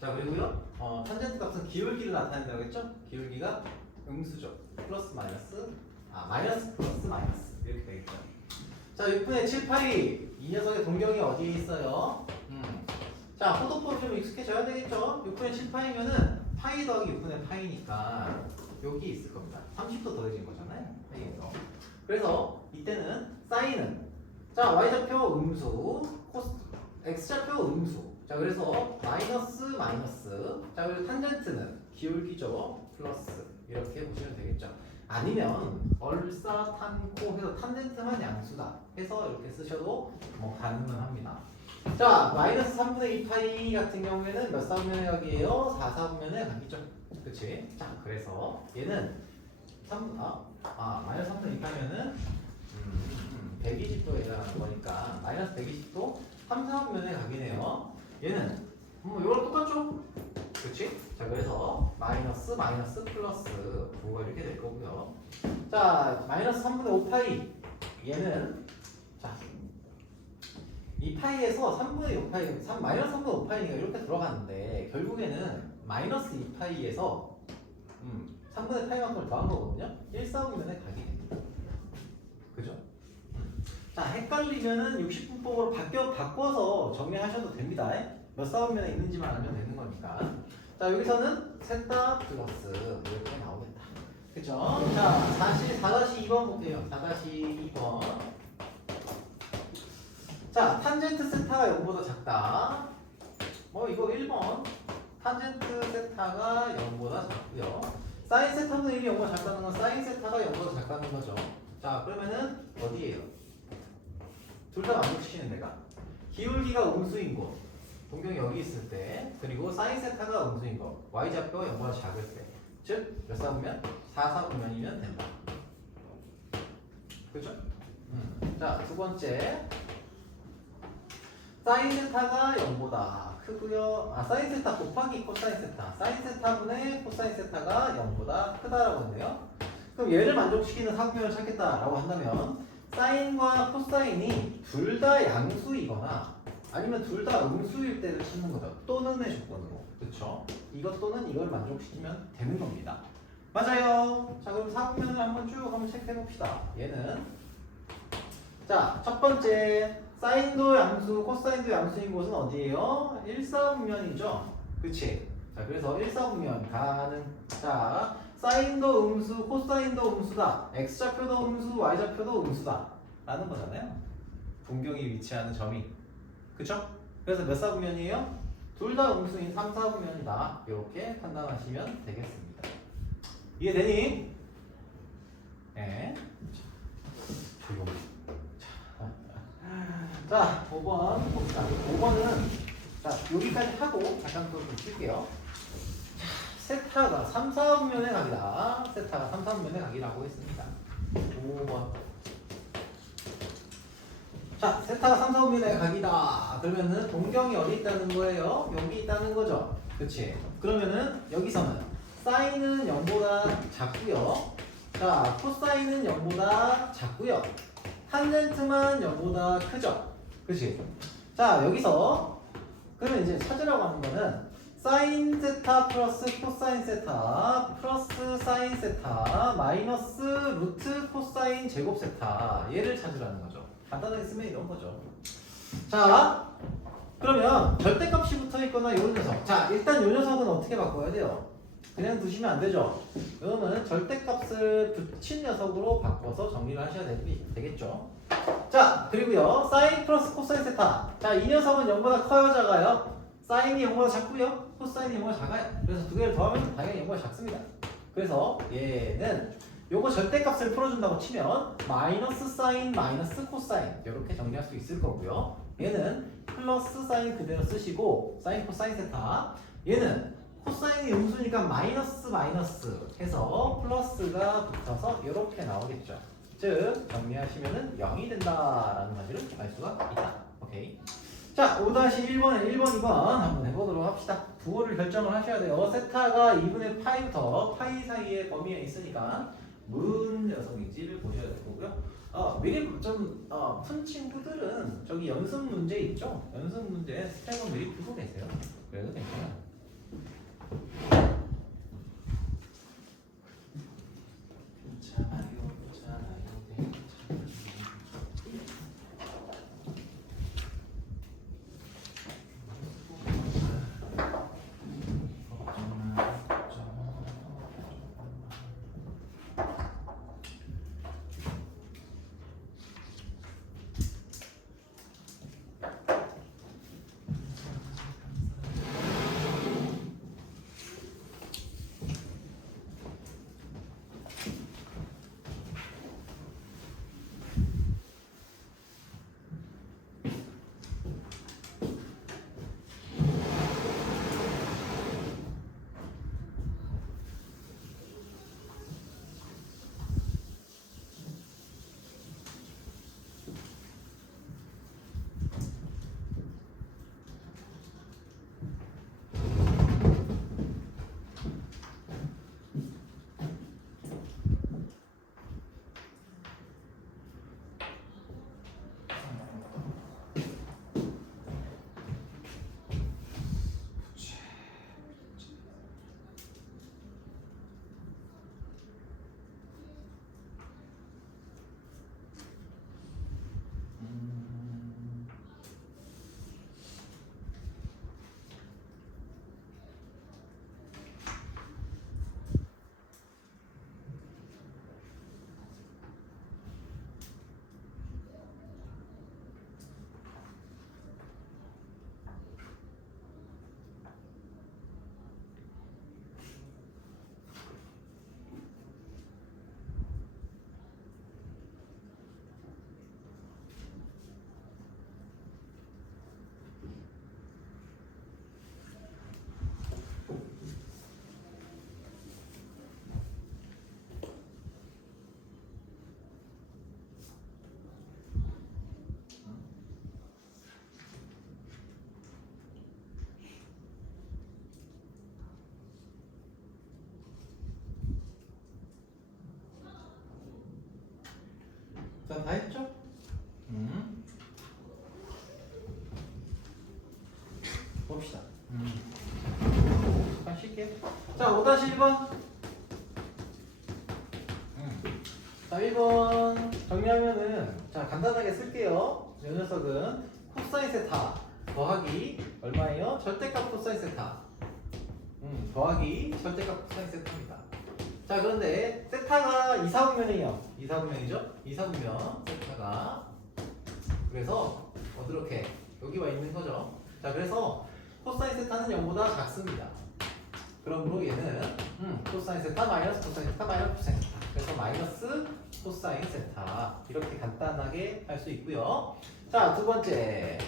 자, 그리고요 탄젠트 값은 기울기를 나타낸다고 했죠? 기울기가 음수죠. 플러스 마이너스, 마이너스 플러스 마이너스 이렇게 되겠죠. 자, 6분의 7파이. 이 녀석의 동경이 어디에 있어요? 자, 호도법이 좀 익숙해져야 되겠죠? 6분의 7파이면은 파이 더하기 6분의 파이니까 여기 있을 겁니다. 30도 더해진 거잖아요. 파이에서. 그래서 이때는 사인은 자, y좌표 음수, x좌표 음수. 자, 그래서 마이너스 마이너스. 자, 그리고 탄젠트는 기울기죠. 플러스. 이렇게 보시면 되겠죠. 아니면 얼싸탄코 해서 탄젠트만 양수다 해서 이렇게 쓰셔도 뭐 가능은 합니다. 자, 마이너스 3분의 2파이 같은 경우에는 몇 사분면의 각이에요? 4사분면의 각이죠. 그치? 자, 그래서 얘는 마이너스 3분의 2파이면은 120도에 해당하는 거니까 마이너스 120도 3사분면의 각이네요. 얘는 이거랑 똑같죠? 그치? 자, 그래서 마이너스 마이너스 플러스 부호가 이렇게 될 거고요. 자, 마이너스 3분의 5파이. 얘는 자, 2파이에서 3분의 5파이, 마이너스 3분의 5파이니까 이렇게 들어갔는데 결국에는 마이너스 2파이에서 3분의 파이만큼을 더한 거거든요. 1사분면의 각이 됩니다. 그죠? 자, 헷갈리면은 60분법으로 바꿔서 정리하셔도 됩니다. 몇 사분면에 있는지만 알면 되는 거니까. 자, 여기서는 셋다 플러스 이렇게 나오겠다. 그쵸? 자, 4-2번 볼게요. 4-2번. 자, 탄젠트 세타가 0보다 작다. 이거 1번. 탄젠트 세타가 0보다 작고요. 사인 세타분의 1이 0보다 작다는 건 사인 세타가 0보다 작다는 거죠. 자, 그러면은 어디예요? 둘 다 만족시키는 데가 기울기가 음수인 곳, 동경이 여기 있을 때, 그리고 사인 세타가 음수인 것, y좌표가 0보다 작을 때, 즉 몇 사분면? 4사분면이면 된다. 그죠? 자, 두 번째, 사인 세타가 0보다 크고요. 사인 세타 곱하기 코사인 세타, 사인 세타분의 코사인 세타가 0보다 크다라고 했네요. 그럼 얘를 만족시키는 사분면을 찾겠다라고 한다면 사인과 코사인이 둘 다 양수이거나 아니면 둘 다 음수일 때를 찾는 거죠. 또는의 조건으로. 그쵸? 이것 또는 이걸 만족시키면 되는 겁니다. 맞아요. 자, 그럼 사분면을 한번 쭉 한번 체크해 봅시다. 얘는 자, 첫 번째 사인도 양수, 코사인도 양수인 곳은 어디예요? 1사분면이죠. 그치? 자, 그래서 1사분면 가능. 자, 사인도 음수, 코사인도 음수다. x좌표도 음수, y좌표도 음수다 라는 거잖아요. 분경이 위치하는 점이. 그쵸? 그래서 몇 사분면이에요? 둘 다 음수인 3사분면이다. 이렇게 판단하시면 되겠습니다. 이해되니? 네. 조용. 자, 5번 봅시다. 5번은 자, 여기까지 하고 잠깐 또 좀 쉴게요. 세타가 3, 4분면의 각이다. 세타가 3, 4분면의 각이라고 했습니다. 5번. 자, 세타가 3, 4분면의 각이다. 그러면은 동경이 어디 있다는 거예요? 여기 있다는 거죠. 그치? 그러면은 여기서는 사인은 0보다 작고요. 자, 코사인은 0보다 작고요. 탄젠트만 0보다 크죠. 그치? 자, 여기서 그러면 이제 찾으라고 하는 거는 사인 세타 플러스 코사인 세타 플러스 사인 세타 마이너스 루트 코사인 제곱 세타 얘를 찾으라는 거죠. 간단하게 쓰면 이런 거죠. 자, 그러면 절대값이 붙어 있거나 이 녀석. 자, 일단 이 녀석은 어떻게 바꿔야 돼요? 그냥 두시면 안 되죠. 이거는 절대값을 붙인 녀석으로 바꿔서 정리를 하셔야 되겠죠. 자, 그리고요. 사인 플러스 코사인 세타. 자, 이 녀석은 0보다 커요, 작아요? 사인이 0보다 작고요. 코사인이 0보다 작아요. 그래서 두 개를 더하면 당연히 0보다 작습니다. 그래서 얘는 요거 절대값을 풀어준다고 치면 마이너스 사인 마이너스 코사인 이렇게 정리할 수 있을 거고요. 얘는 플러스 사인 그대로 쓰시고 사인 코사인 세타. 얘는 코사인이 음수니까 마이너스 마이너스 해서 플러스가 붙어서 이렇게 나오겠죠. 즉 정리하시면은 0이 된다라는 사실을 알 수가 있다. 오케이. 자, 5-1번에 1번, 2번 한번 해보도록 합시다. 부호를 결정을 하셔야 돼요. 세타가 2분의 파이부터 파이 사이의 범위에 있으니까 무슨 녀석인지를 보셔야 될 거고요. 미리 좀 푼 친구들은 저기 연습 문제 있죠? 연습 문제 스텝은 미리 풀고 계세요. 그래도 괜찮아요. 자, 다 했죠? 봅시다. 잠깐 쉴게요. 자, 5-1번. 자, 1번 정리하면은 자, 간단하게 쓸게요. 이 녀석은 코사인 세타 더하기 얼마예요? 절대값 코사인 세타. 더하기 절대값 코사인 세타입니다. 자, 그런데 세타가 이사분면이에요. 이사분면이죠? 이사분면 세타가 그래서 이렇게 여기 와 있는 거죠. 자, 그래서 코사인 세타는 0보다 작습니다. 그러므로 얘는 코사인 세타 마이너스 코사인 세타 마이너스 코사인 세타. 그래서 마이너스 코사인 세타 이렇게 간단하게 할 수 있고요. 자, 두 번째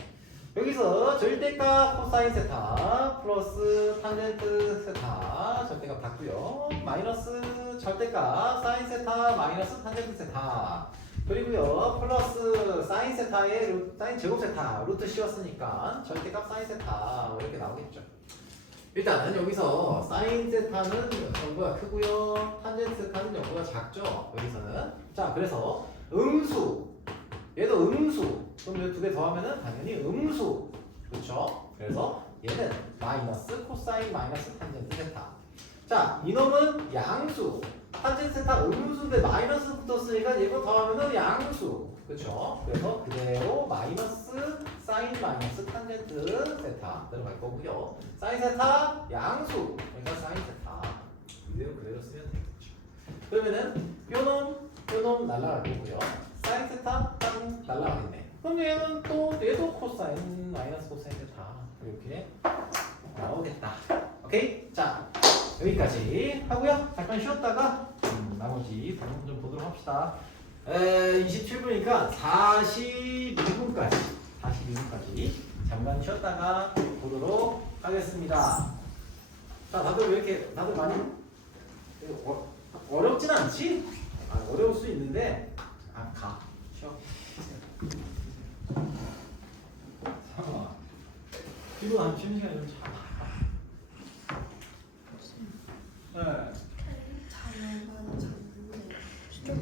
여기서 절대값 코사인 세타 플러스 탄젠트 세타 절대값 같고요. 마이너스 절대값 사인 세타 마이너스 탄젠트 세타 그리고요 플러스 사인 세타에 사인 제곱 세타 루트 씌웠으니까 절대값 사인 세타 이렇게 나오겠죠. 일단은 여기서 사인 세타는 0보다 크고요. 탄젠트 세타는 0보다 작죠. 여기서는 자, 그래서 음수 얘도 음수 그럼 이 두 개 더하면은 당연히 음수 그렇죠. 그래서 얘는 마이너스 코사인 마이너스 탄젠트 세타. 자, 이놈은 양수 탄젠트 세타 음수인데 마이너스 붙었으니까 얘거 더하면은 양수 그렇죠. 그래서 그대로 마이너스 사인 마이너스 탄젠트 세타 들어갈 거고요. 사인 세타 양수 그러니까 사인 세타 이대로 그대로 쓰면 되겠죠. 그러면은 요놈 날라갈 거고요. 사인 세타 땅 날라가겠네. 그럼 얘는 또 얘도 코사인 마이너스 코사인 세타 이렇게 나오겠다. 오케이? 자 여기까지 하고요. 잠깐 쉬었다가 나머지 부분 좀 보도록 합시다. 27분이니까 42분까지 잠깐 쉬었다가 보도록 하겠습니다. 자, 다들 왜 이렇게 다들 많이 어렵진 않지? 어려울 수 있는데 가 쉬어. 잠깐만. 이거 한 쉬는 시간이 좀 잘. 네. 자는 거는 잤는데 좀